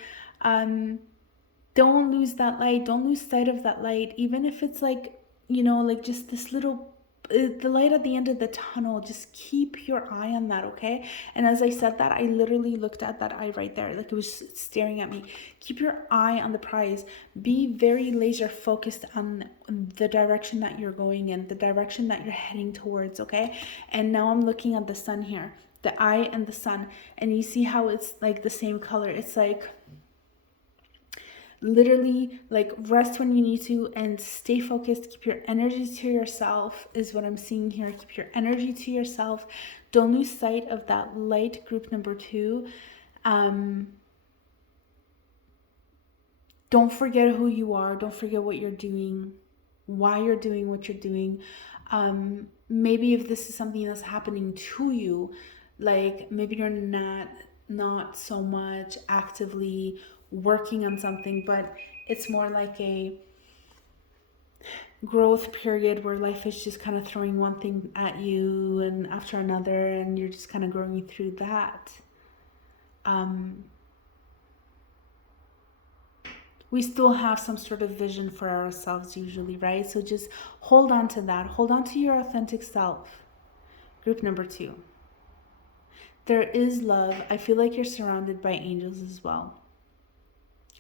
don't lose that light. Don't lose sight of that light, even if it's like, you know, like just this little the light at the end of the tunnel. Just keep your eye on that, okay? And as I said that, I literally looked at that eye right there, like it was staring at me. Keep your eye on the prize. Be very laser focused on the direction that you're going in, the direction that you're heading towards, okay? And now I'm looking at the sun here, the eye and the sun, and you see how it's like the same color. It's like literally like rest when you need to and stay focused. Keep your energy to yourself is what I'm seeing here. Keep your energy to yourself. Don't lose sight of that light, group number 2. Don't forget who you are. Don't forget what you're doing, why you're doing what you're doing. Maybe if this is something that's happening to you, like maybe you're not so much actively working on something, but it's more like a growth period where life is just kind of throwing one thing at you and after another, and you're just kind of growing through that. we still have some sort of vision for ourselves usually, right? So just hold on to that. Hold on to your authentic self. Group number 2. There is love. I feel like you're surrounded by angels as well.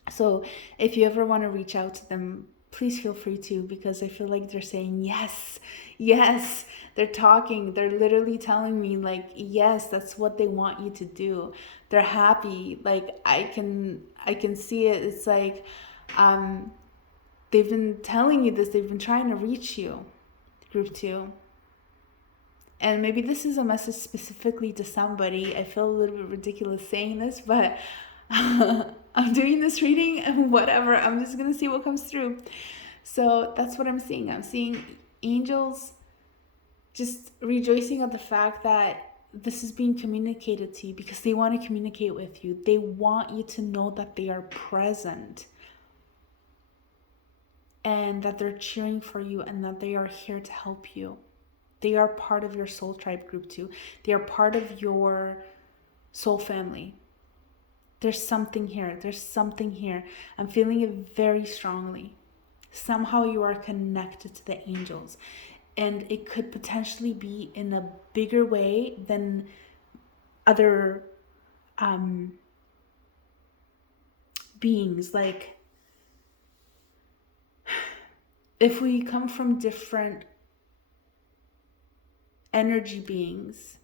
So if you ever want to reach out to them, please feel free to, because I feel like they're saying yes, yes. They're talking. They're literally telling me like, yes, that's what they want you to do. They're happy. Like I can see it. It's like they've been telling you this. They've been trying to reach you. Group 2. And maybe this is a message specifically to somebody. I feel a little bit ridiculous saying this, but I'm doing this reading and whatever. I'm just going to see what comes through. So that's what I'm seeing. I'm seeing angels just rejoicing at the fact that this is being communicated to you because they want to communicate with you. They want you to know that they are present and that they're cheering for you and that they are here to help you. They are part of your soul tribe, group 2. They are part of your soul family. There's something here. There's something here. I'm feeling it very strongly. Somehow you are connected to the angels. And it could potentially be in a bigger way than other beings. Like, if we come from different energy beings,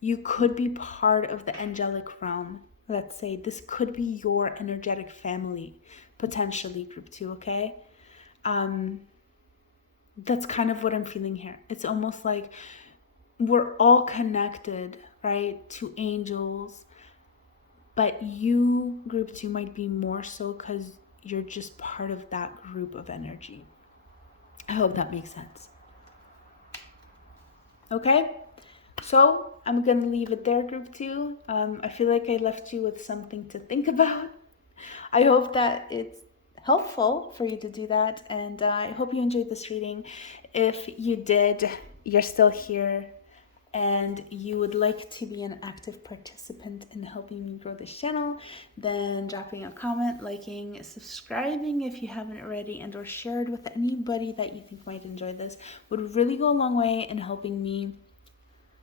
you could be part of the angelic realm. Let's say this could be your energetic family, potentially, group 2, okay? That's kind of what I'm feeling here. It's almost like we're all connected, right, to angels, but you, group 2, might be more so because you're just part of that group of energy. I hope that makes sense. Okay? So I'm going to leave it there, group 2. I feel like I left you with something to think about. I hope that it's helpful for you to do that, and I hope you enjoyed this reading. If you did, you're still here, and you would like to be an active participant in helping me grow this channel, then dropping a comment, liking, subscribing if you haven't already, and or shared with anybody that you think might enjoy this would really go a long way in helping me.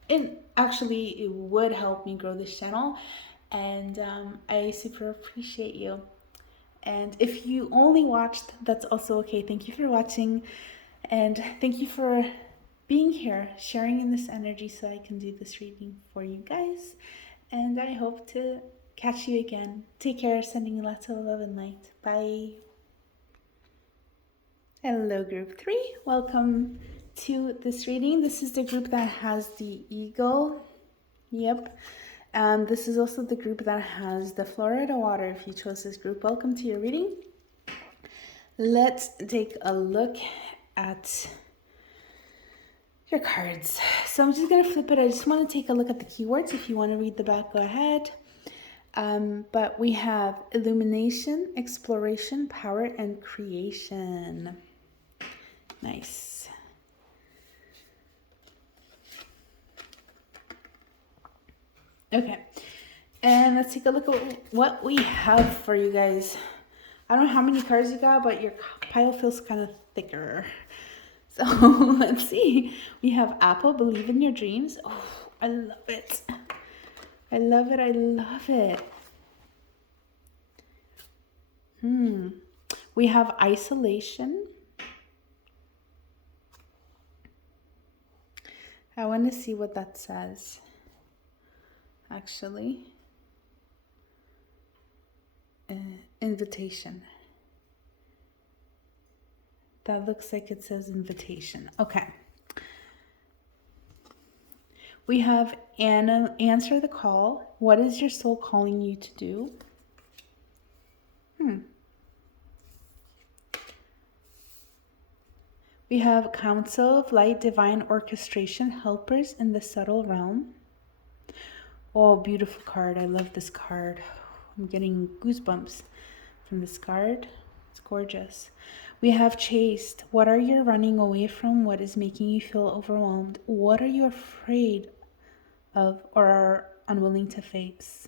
And actually, it would help me grow this channel, and I super appreciate you. And if you only watched, that's also okay. Thank you for watching, and thank you for being here, sharing in this energy so I can do this reading for you guys. And I hope to catch you again. Take care, sending you lots of love and light. Bye. Hello, group 3. Welcome to this reading. This is the group that has the eagle. Yep. This is also the group that has the Florida water. If you chose this group, welcome to your reading. Let's take a look at your cards. So I'm just going to flip it. I just want to take a look at the keywords. If you want to read the back, go ahead. But we have illumination, exploration, power, and creation. Nice. Okay, and let's take a look at what we have for you guys. I don't know how many cards you got, but your pile feels kind of thicker. So let's see. We have Apple, believe in your dreams. Oh, I love it. I love it. I love it. We have isolation. I want to see what that says. Actually, invitation. That looks like it says invitation. Okay. We have Anna, answer the call. What is your soul calling you to do? We have Council of Light, Divine Orchestration, Helpers in the Subtle Realm. Oh, beautiful card. I love this card. I'm getting goosebumps from this card. It's gorgeous. We have Chased. What are you running away from? What is making you feel overwhelmed? What are you afraid of or are unwilling to face?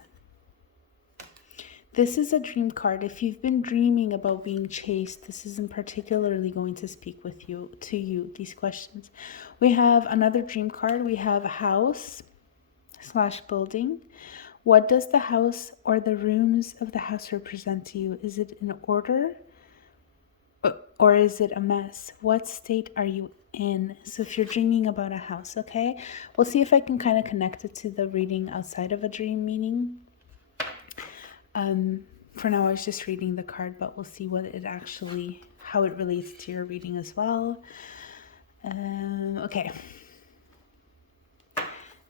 This is a dream card. If you've been dreaming about being chased, this isn't particularly going to speak with you, to you, these questions. We have another dream card. We have house / building. What does the house or the rooms of the house represent to you? Is it in order or is it a mess? What state are you in? So if you're dreaming about a house, okay? We'll see if I can kind of connect it to the reading outside of a dream meaning. For now, I was just reading the card, but we'll see what it actually, how it relates to your reading as well. Okay.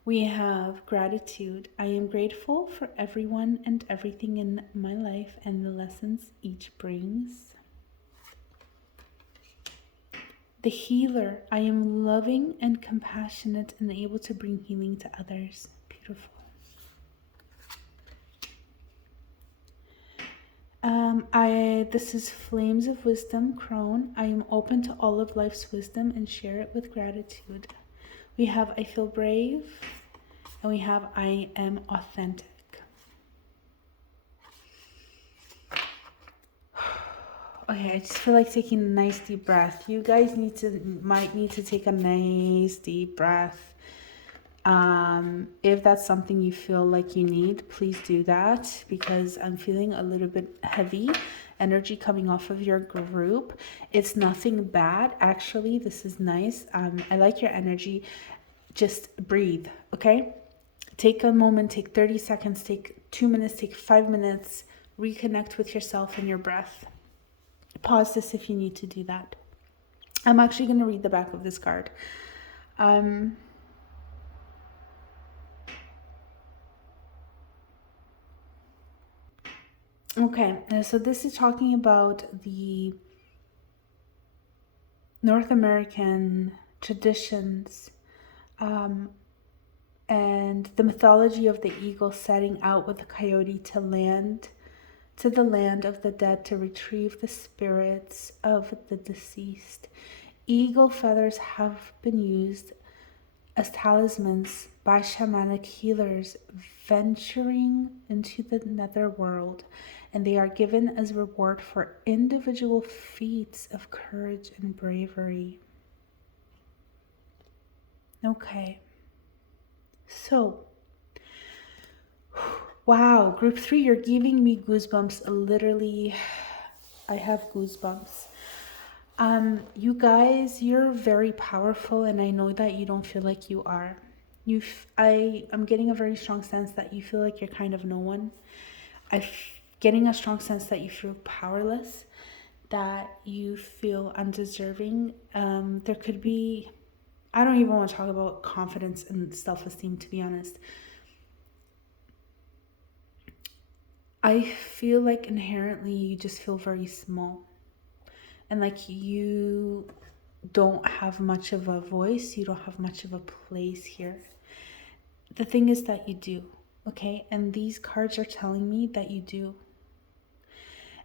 We have gratitude. I am grateful for everyone and everything in my life and the lessons each brings. The healer. I am loving and compassionate and able to bring healing to others. Beautiful. This is Flames of Wisdom, Crone. I am open to all of life's wisdom and share it with gratitude. We have I feel brave, and we have I am authentic. Okay, I just feel like taking a nice deep breath. You guys might need to take a nice deep breath. If that's something you feel like you need, please do that, because I'm feeling a little bit heavy energy coming off of your group. It's nothing bad, actually. This is nice. I like your energy. Just breathe, okay? Take a moment, take 30 seconds, take 2 minutes, take 5 minutes, reconnect with yourself and your breath. Pause this if you need to do that. I'm actually going to read the back of this card. Okay, so this is talking about the North American traditions and the mythology of the eagle setting out with the coyote to the land of the dead to retrieve the spirits of the deceased. Eagle feathers have been used as talismans by shamanic healers venturing into the netherworld, and they are given as reward for individual feats of courage and bravery. Okay. So, wow, group 3, you're giving me goosebumps. Literally, I have goosebumps. You guys, you're very powerful, and I know that you don't feel like you are. I'm getting a very strong sense that you feel like you're kind of no one. I'm getting a strong sense that you feel powerless, that you feel undeserving. There could be, I don't even want to talk about confidence and self-esteem, to be honest. I feel like inherently you just feel very small. And like you don't have much of a voice, you don't have much of a place here. The thing is that you do, okay? And these cards are telling me that you do.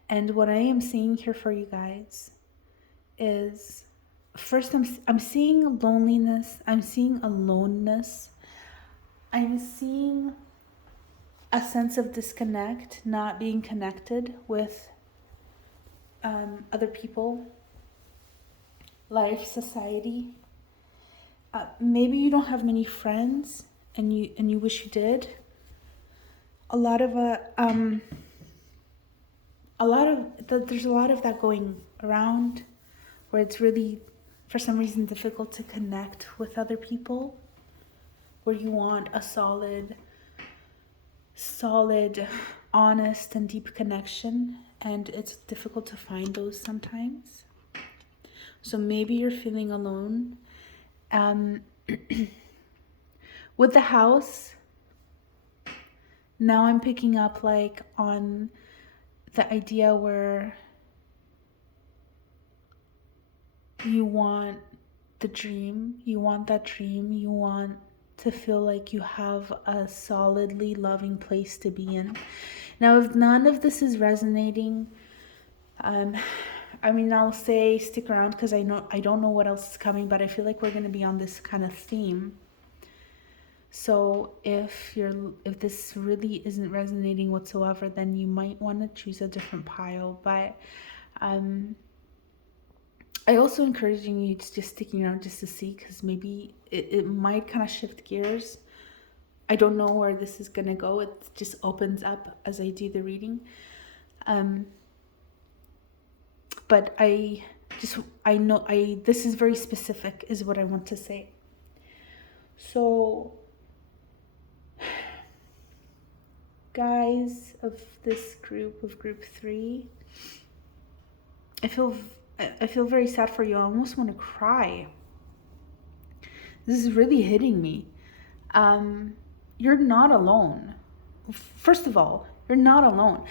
And what I am seeing here for you guys is, first I'm seeing loneliness, I'm seeing aloneness, I'm seeing a sense of disconnect, not being connected with other people, life, society. Maybe you don't have many friends, and you wish you did. There's a lot of that going around, where it's really, for some reason, difficult to connect with other people, where you want a solid, honest and deep connection, and it's difficult to find those sometimes. So maybe you're feeling alone. With the house, now I'm picking up like on the idea where you want the dream, you want that dream, you want to feel like you have a solidly loving place to be in. Now, if none of this is resonating, I'll say stick around, because I don't know what else is coming, but I feel like we're going to be on this kind of theme. So if this really isn't resonating whatsoever, then you might want to choose a different pile. But I also encouraging you to just sticking around just to see, because maybe it might kind of shift gears. I don't know where this is gonna go. It just opens up as I do the reading. But I know this is very specific is what I want to say. So guys of this group, of group 3, I feel very sad for you. I almost want to cry. This is really hitting me. You're not alone. First of all, you're not alone.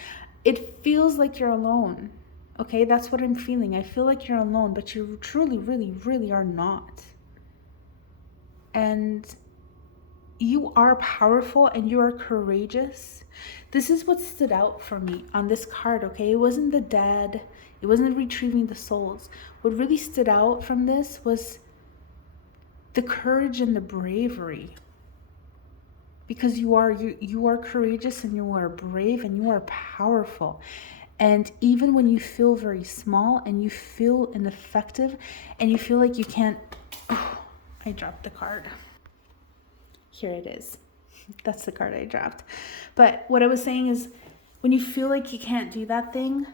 It feels like you're alone. Okay, that's what I'm feeling. I feel like you're alone, but you truly, really, really are not. And you are powerful and you are courageous. This is what stood out for me on this card, okay? It wasn't the dead. It wasn't retrieving the souls. What really stood out from this was the courage and the bravery. Because you are courageous and you are brave and you are powerful. And even when you feel very small and you feel ineffective and you feel like you can't... Oh, I dropped the card. Here it is. That's the card I dropped. But what I was saying is, when you feel like you can't do that thing,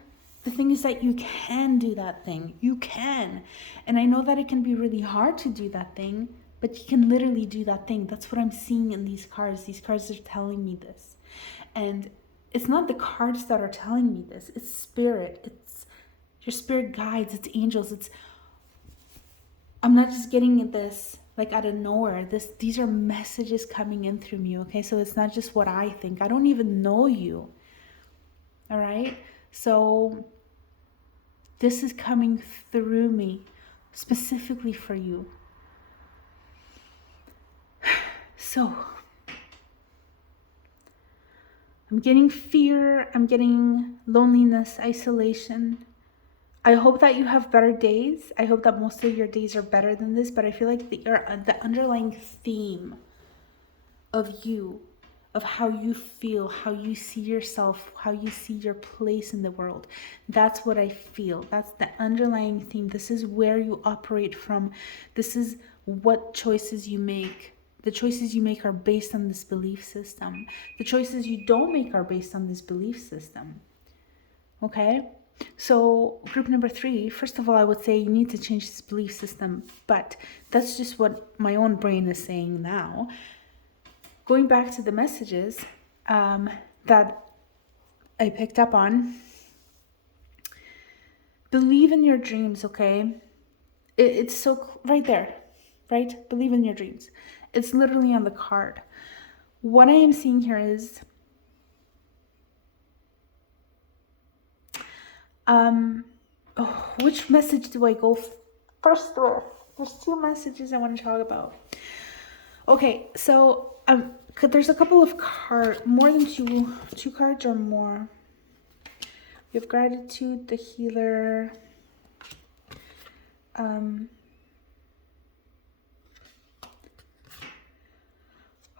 the thing is that you can do that thing. You can. And I know that it can be really hard to do that thing, but you can literally do that thing. That's what I'm seeing in these cards. These cards are telling me this. And it's not the cards that are telling me this. It's spirit. It's your spirit guides. It's angels. I'm not just getting this like out of nowhere. These are messages coming in through me, okay? So it's not just what I think. I don't even know you. All right? So this is coming through me specifically for you. So I'm getting fear, I'm getting loneliness, isolation. I hope that you have better days. I hope that most of your days are better than this, but I feel like the underlying theme of you, of how you feel, how you see yourself, how you see your place in the world, that's what I feel. That's the underlying theme. This is where you operate from. This is what choices you make. The choices you make are based on this belief system. The choices you don't make are based on this belief system. Okay? So group number 3, first of all, I would say you need to change this belief system, but that's just what my own brain is saying now. Going back to the messages that I picked up on, believe in your dreams, okay? It's so right there, right? Believe in your dreams. It's literally on the card. What I am seeing here is which message do I go first with? There's 2 messages I want to talk about. Okay, so there's a couple of cards, more than two cards or more. We have gratitude, the healer.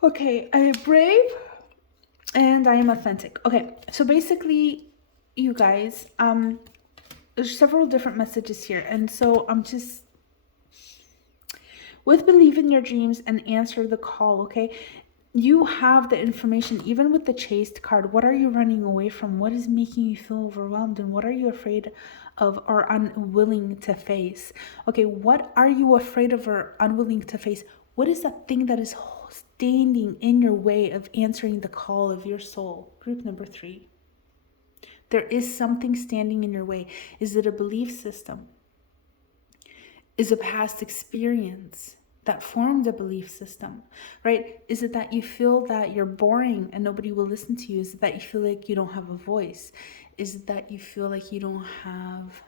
Okay, I am brave and I am authentic. Okay, so basically, you guys, there's several different messages here, and so I'm just with believe in your dreams and answer the call. Okay, you have the information. Even with the chased card, what are you running away from? What is making you feel overwhelmed, and what are you afraid of or unwilling to face? Okay, what are you afraid of or unwilling to face? What is that thing that is standing in your way of answering the call of your soul? Group number 3. There is something standing in your way. Is it a belief system? Is a past experience that formed a belief system, right? Is it that you feel that you're boring and nobody will listen to you? Is it that you feel like you don't have a voice? Is it that you feel like you don't have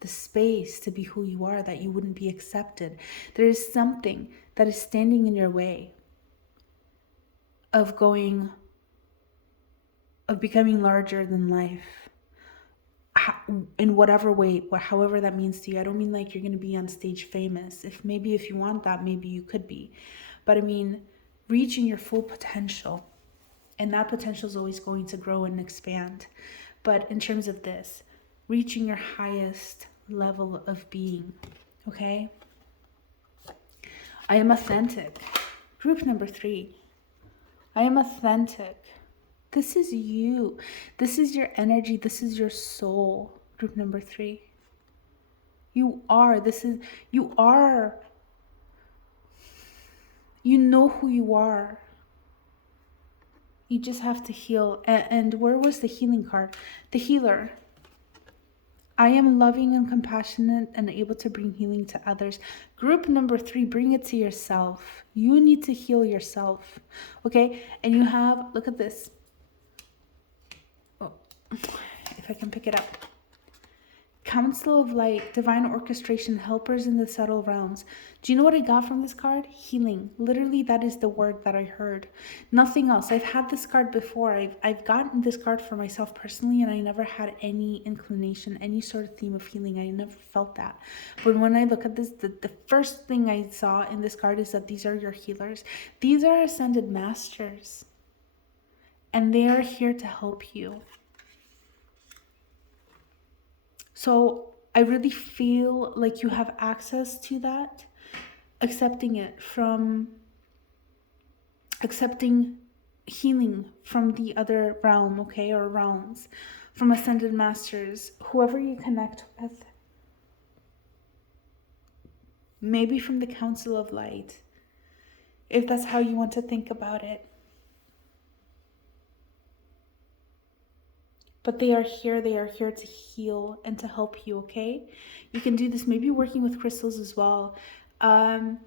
the space to be who you are, that you wouldn't be accepted? There is something that is standing in your way of becoming larger than life. In whatever way, however that means to you. I don't mean like you're going to be on stage famous. If you want that, maybe you could be. But I mean, reaching your full potential. And that potential is always going to grow and expand. But in terms of this, reaching your highest level of being, okay? I am authentic. Group number 3. I am authentic. This is you. This is your energy. This is your soul. Group number 3. You are. You are. You know who you are. You just have to heal. And where was the healing card? The healer. I am loving and compassionate and able to bring healing to others. Group number 3, bring it to yourself. You need to heal yourself. Okay? And you have, look at this. Oh, if I can pick it up. Council of Light, Divine Orchestration, Helpers in the Subtle Realms. Do you know what I got from this card? Healing. Literally, that is the word that I heard. Nothing else. I've had this card before. I've gotten this card for myself personally, and I never had any inclination, any sort of theme of healing. I never felt that. But when I look at this, the first thing I saw in this card is that these are your healers. These are ascended masters, and they are here to help you. So I really feel like you have access to that, accepting healing from the other realm, okay, or realms, from ascended masters, whoever you connect with, maybe from the Council of Light, if that's how you want to think about it. But they are here to heal and to help you, okay? You can do this, maybe working with crystals as well. I'm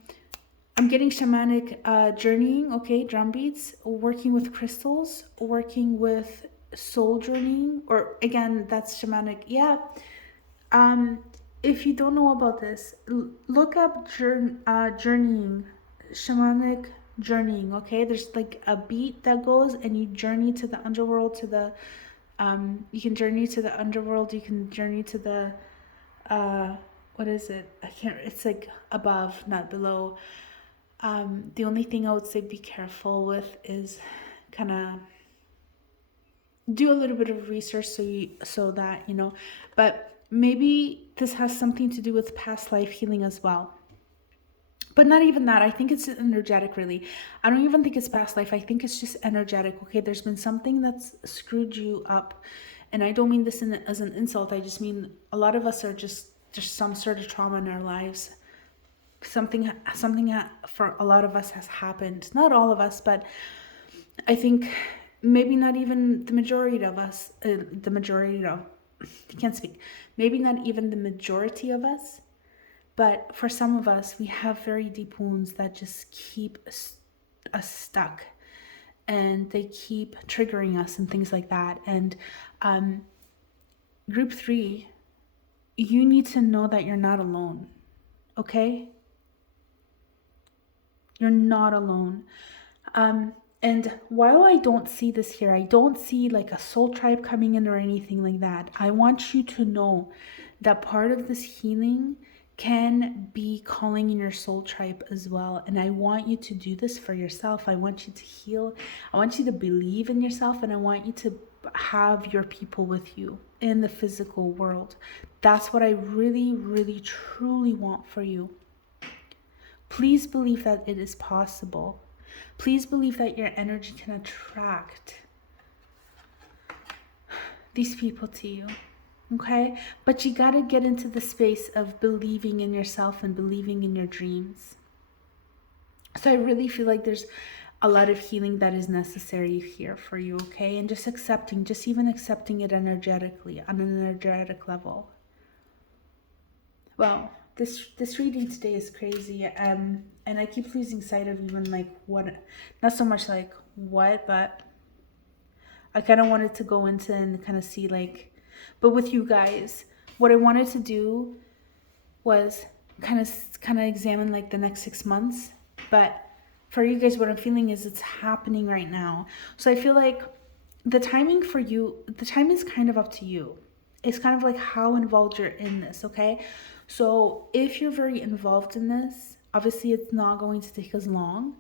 getting shamanic journeying, okay, drum beats, working with crystals, working with soul journeying, or again, that's shamanic, yeah. If you don't know about this, look up journeying, shamanic journeying, okay? There's like a beat that goes and you journey to the underworld, to the you can journey to the underworld, you can journey to the what is it, it's like above, not below. The only thing I would say be careful with is kind of do a little bit of research so that you know, but maybe this has something to do with past life healing as well. But not even that. I think it's energetic, really. I don't even think it's past life. I think it's just energetic, okay? There's been something that's screwed you up. And I don't mean this as an insult. I just mean a lot of us are just some sort of trauma in our lives. Something for a lot of us has happened. Not all of us, but I think maybe not even the majority of us. I can't speak. Maybe not even the majority of us. But for some of us, we have very deep wounds that just keep us stuck, and they keep triggering us and things like that. And group 3, you need to know that you're not alone, okay? You're not alone. And while I don't see this here, I don't see like a soul tribe coming in or anything like that. I want you to know that part of this healing can be calling in your soul tribe as well. And I want you to do this for yourself. I want you to heal. I want you to believe in yourself, and I want you to have your people with you in the physical world. That's what I really, really, truly want for you. Please believe that it is possible. Please believe that your energy can attract these people to you. Okay? But you got to get into the space of believing in yourself and believing in your dreams. So I really feel like there's a lot of healing that is necessary here for you, okay? And just even accepting it energetically, on an energetic level. Well, this reading today is crazy. And I keep losing sight of even like what, not so much like what, but I kind of wanted to go into and kind of see like, but with you guys, what I wanted to do was kind of examine like the next 6 months. But for you guys, what I'm feeling is it's happening right now. So I feel like the timing for you, the time is kind of up to you. It's kind of like how involved you're in this, okay? So if you're very involved in this, obviously it's not going to take as long.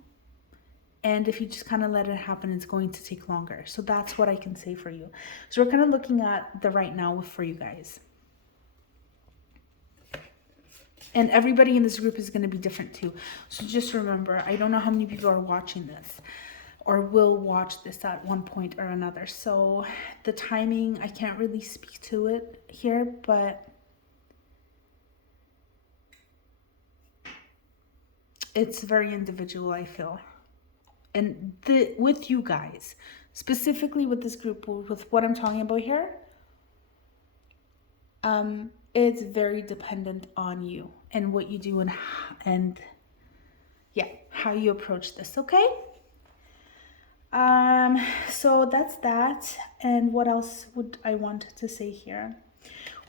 And if you just kind of let it happen, it's going to take longer. So that's what I can say for you. So we're kind of looking at the right now for you guys. And everybody in this group is going to be different too. So just remember, I don't know how many people are watching this or will watch this at one point or another. So the timing, I can't really speak to it here, but it's very individual, I feel. And with you guys, specifically with this group, with what I'm talking about here, it's very dependent on you and what you do and yeah, how you approach this, okay? So that's that. And what else would I want to say here?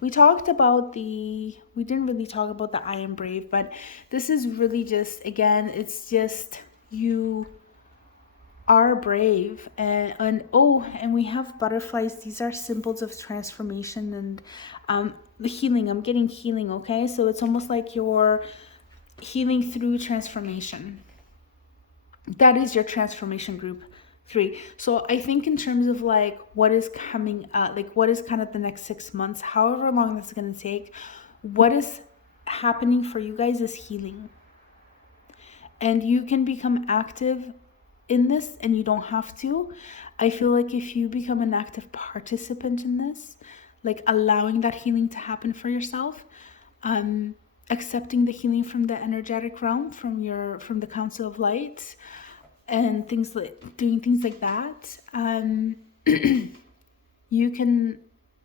We talked about we didn't really talk about the I am brave, but this is really just, again, it's just you are brave. And we have butterflies. These are symbols of transformation and the healing. I'm getting healing, okay? So it's almost like you're healing through transformation. That is your transformation group 3. So I think in terms of like what is coming up, like what is kind of the next 6 months, however long that's going to take, what is happening for you guys is healing. And you can become active in this and you don't have to. I feel like if you become an active participant in this, like allowing that healing to happen for yourself, accepting the healing from the energetic realm, from the Council of Light, and doing things like that, you can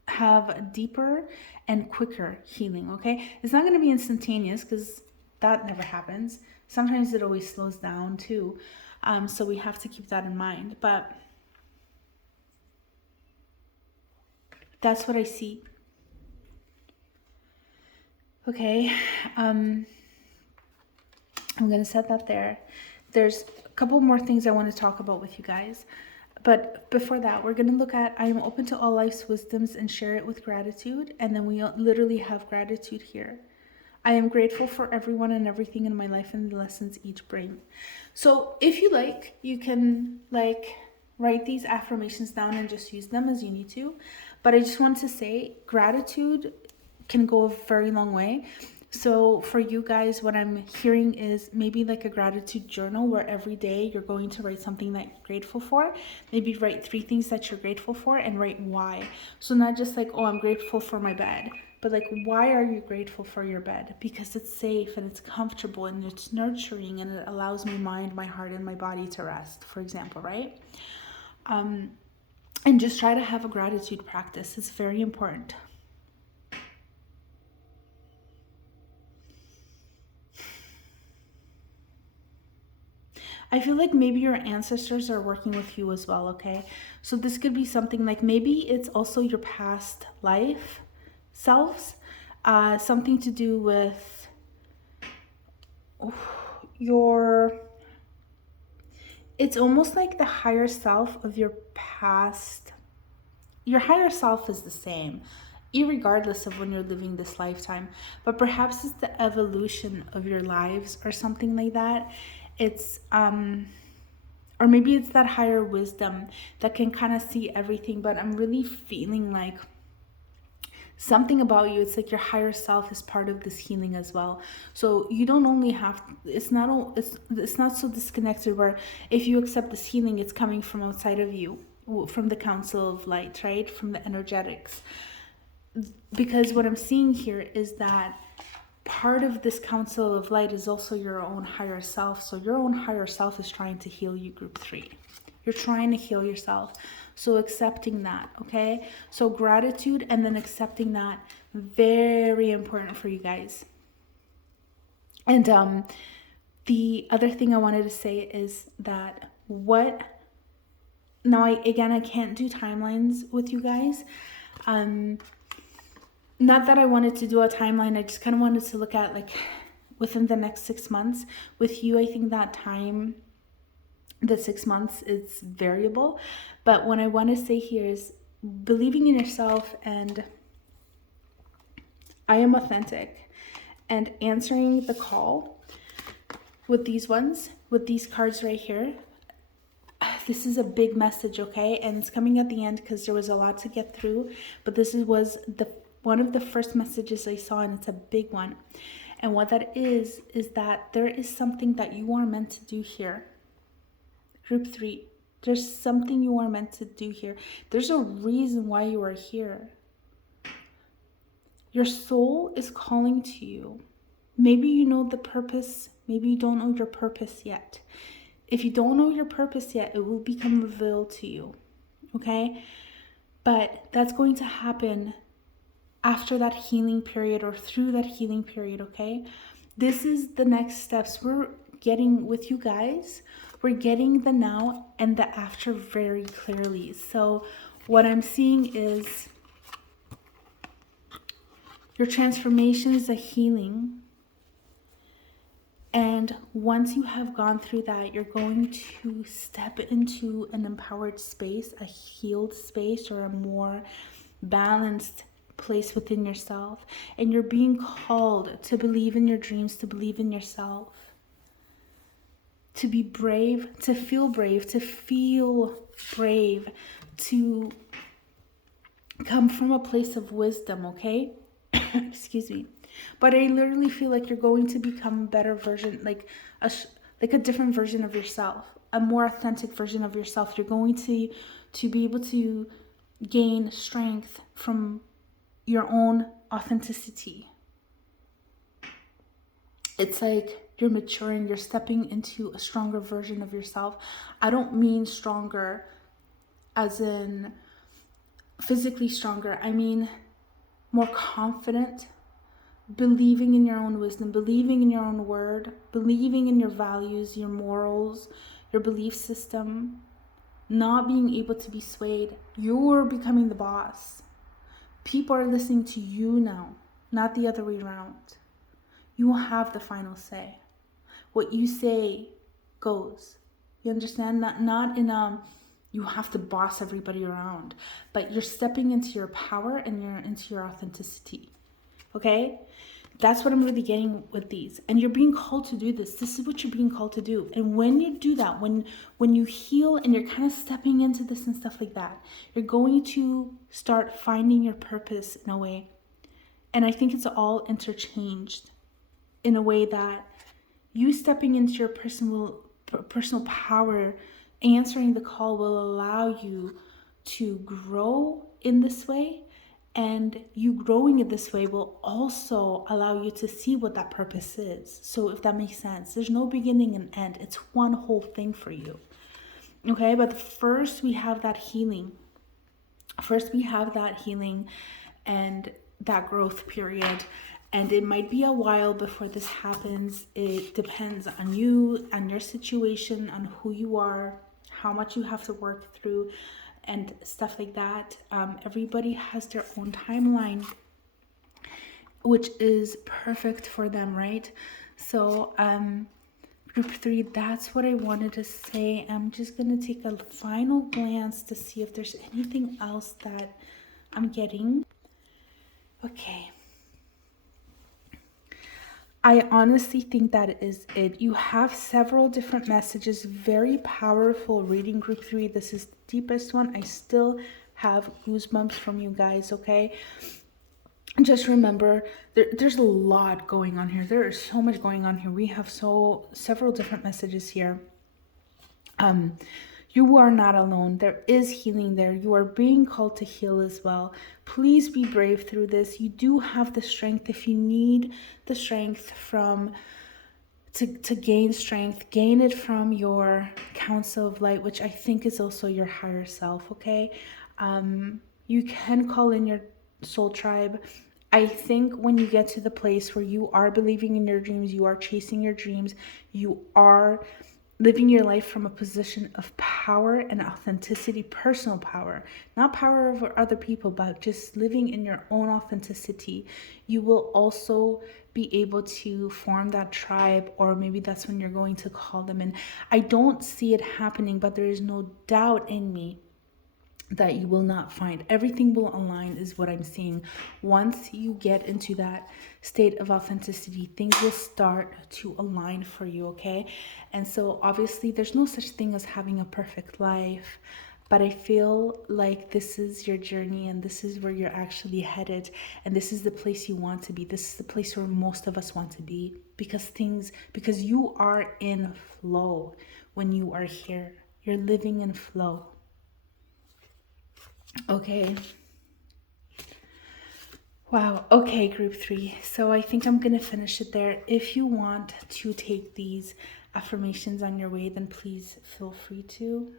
have a deeper and quicker healing, okay? It's not going to be instantaneous because that never happens. Sometimes it always slows down too. So we have to keep that in mind. But that's what I see. Okay. I'm going to set that there. There's a couple more things I want to talk about with you guys. But before that, we're going to look at I am open to all life's wisdoms and share it with gratitude. And then we literally have gratitude here. I am grateful for everyone and everything in my life and the lessons each bring. So if you like, you can like write these affirmations down and just use them as you need to. But I just want to say gratitude can go a very long way. So for you guys, what I'm hearing is maybe like a gratitude journal where every day you're going to write something that you're grateful for. Maybe write 3 things that you're grateful for and write why. So not just like, oh, I'm grateful for my bed, but like, why are you grateful for your bed? Because it's safe and it's comfortable and it's nurturing and it allows my mind, my heart, and my body to rest, for example, right? And just try to have a gratitude practice. It's very important. I feel like maybe your ancestors are working with you as well, okay? So this could be something like maybe it's also your past life selves, something to do with it's almost like the higher self of your past. Your higher self is the same, irregardless of when you're living this lifetime, but perhaps it's the evolution of your lives or something like that. It's or maybe it's that higher wisdom that can kind of see everything, but I'm really feeling like something about you, it's like your higher self is part of this healing as well. So you don't only have, it's not so disconnected where if you accept this healing, it's coming from outside of you, from the Council of Light, right? From the energetics. Because what I'm seeing here is that part of this Council of Light is also your own higher self. So your own higher self is trying to heal you, group 3. You're trying to heal yourself. So accepting that, okay? So gratitude and then accepting that, very important for you guys. And the other thing I wanted to say is that now I can't do timelines with you guys. Not that I wanted to do a timeline, I just kind of wanted to look at like within the next 6 months. With you, I think that time, the 6 months, is variable. But what I want to say here is believing in yourself and I am authentic and answering the call with these ones, with these cards right here. this is a big message, okay? And it's coming at the end because there was a lot to get through, but was the one of the first messages I saw, and it's a big one. And what that is that there is something that you are meant to do here. Group 3, there's something you are meant to do here. There's a reason why you are here. Your soul is calling to you. Maybe you know the purpose, maybe you don't know your purpose yet. If you don't know your purpose yet, it will become revealed to you, okay? But that's going to happen after that healing period or through that healing period, okay? This is the next steps we're getting with you guys. We're getting the now and the after very clearly. So what I'm seeing is your transformation is a healing. And once you have gone through that, you're going to step into an empowered space, a healed space, or a more balanced place within yourself. And you're being called to believe in your dreams, to believe in yourself, to be brave, to feel brave, to come from a place of wisdom, okay? Excuse me. But I literally feel like you're going to become a better version, like a different version of yourself, a more authentic version of yourself. You're going to be able to gain strength from your own authenticity. It's like you're maturing, you're stepping into a stronger version of yourself. I don't mean stronger as in physically stronger. I mean more confident, believing in your own wisdom, believing in your own word, believing in your values, your morals, your belief system, not being able to be swayed. You're becoming the boss. People are listening to you now, not the other way around. You will have the final say. What you say goes. You understand? Not in you have to boss everybody around, but you're stepping into your power and you're into your authenticity. Okay? That's what I'm really getting with these. And you're being called to do this. This is what you're being called to do. And when you do that, when you heal and you're kind of stepping into this and stuff like that, you're going to start finding your purpose in a way. And I think it's all interchanged in a way that you stepping into your personal power, answering the call will allow you to grow in this way. And you growing it this way will also allow you to see what that purpose is. So if that makes sense, there's no beginning and end. It's one whole thing for you. Okay, but first we have that healing. And that growth period. And it might be a while before this happens. It depends on you, on your situation, on who you are, how much you have to work through, and stuff like that. Everybody has their own timeline, which is perfect for them, right? So group 3, that's what I wanted to say. I'm just gonna take a final glance to see if there's anything else that I'm getting. Okay, I honestly think that is it. You have several different messages, very powerful reading, group 3. This is the deepest one. I still have goosebumps from you guys, okay? Just remember, there's a lot going on here. There is so much going on here. We have several different messages here. You are not alone. There is healing there. You are being called to heal as well. Please be brave through this. You do have the strength. If you need the strength to gain strength, gain it from your council of light, which I think is also your higher self, okay? You can call in your soul tribe. I think when you get to the place where you are believing in your dreams, you are chasing your dreams, you are living your life from a position of power and authenticity, personal power, not power over other people, but just living in your own authenticity, you will also be able to form that tribe, or maybe that's when you're going to call them in. I don't see it happening, but there is no doubt in me that you will not find. Everything will align, is what I'm seeing. Once you get into that state of authenticity, things will start to align for you, okay? And so obviously there's no such thing as having a perfect life, but I feel like this is your journey and this is where you're actually headed, and this is the place you want to be. This is the place where most of us want to be, because you are in flow when you are here. You're living in flow. Okay. Wow. Okay, group 3. So I think I'm going to finish it there. If you want to take these affirmations on your way, then please feel free to.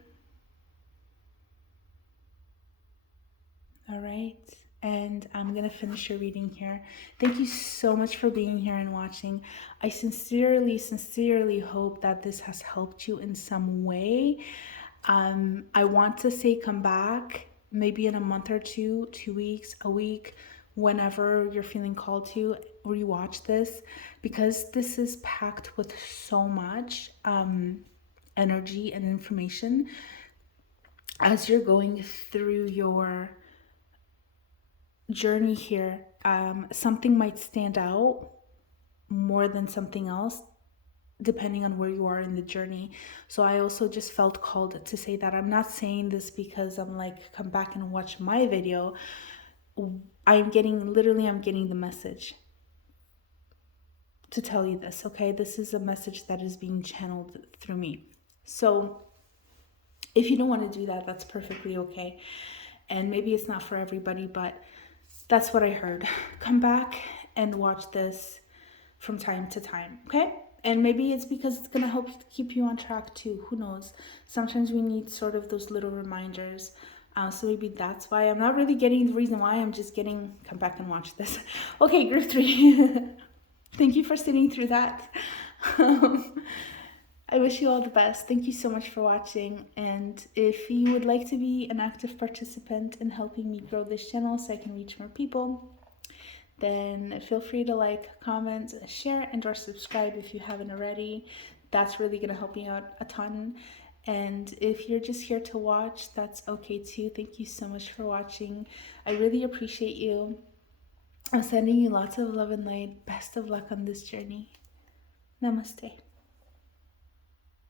All right. And I'm going to finish your reading here. Thank you so much for being here and watching. I sincerely, sincerely hope that this has helped you in some way. I want to say come back maybe in a month or two, 2 weeks, a week, whenever you're feeling called to rewatch this, because this is packed with so much energy and information as you're going through your journey here. Something might stand out more than something else depending on where you are in the journey. So I also just felt called to say that. I'm not saying this because I'm like, come back and watch my video. I'm getting the message to tell you this, okay? This is a message that is being channeled through me. So if you don't want to do that, that's perfectly okay. And maybe it's not for everybody, but that's what I heard. Come back and watch this from time to time, okay? And maybe it's because it's going to help keep you on track too. Who knows? Sometimes we need sort of those little reminders. So maybe that's why. I'm not really getting the reason why. I'm just getting, come back and watch this. Okay, group 3. Thank you for sitting through that. I wish you all the best. Thank you so much for watching. And if you would like to be an active participant in helping me grow this channel so I can reach more people, then feel free to like, comment, share, and or subscribe if you haven't already. That's really going to help me out a ton. And if you're just here to watch, that's okay too. Thank you so much for watching. I really appreciate you. I'm sending you lots of love and light. Best of luck on this journey. Namaste.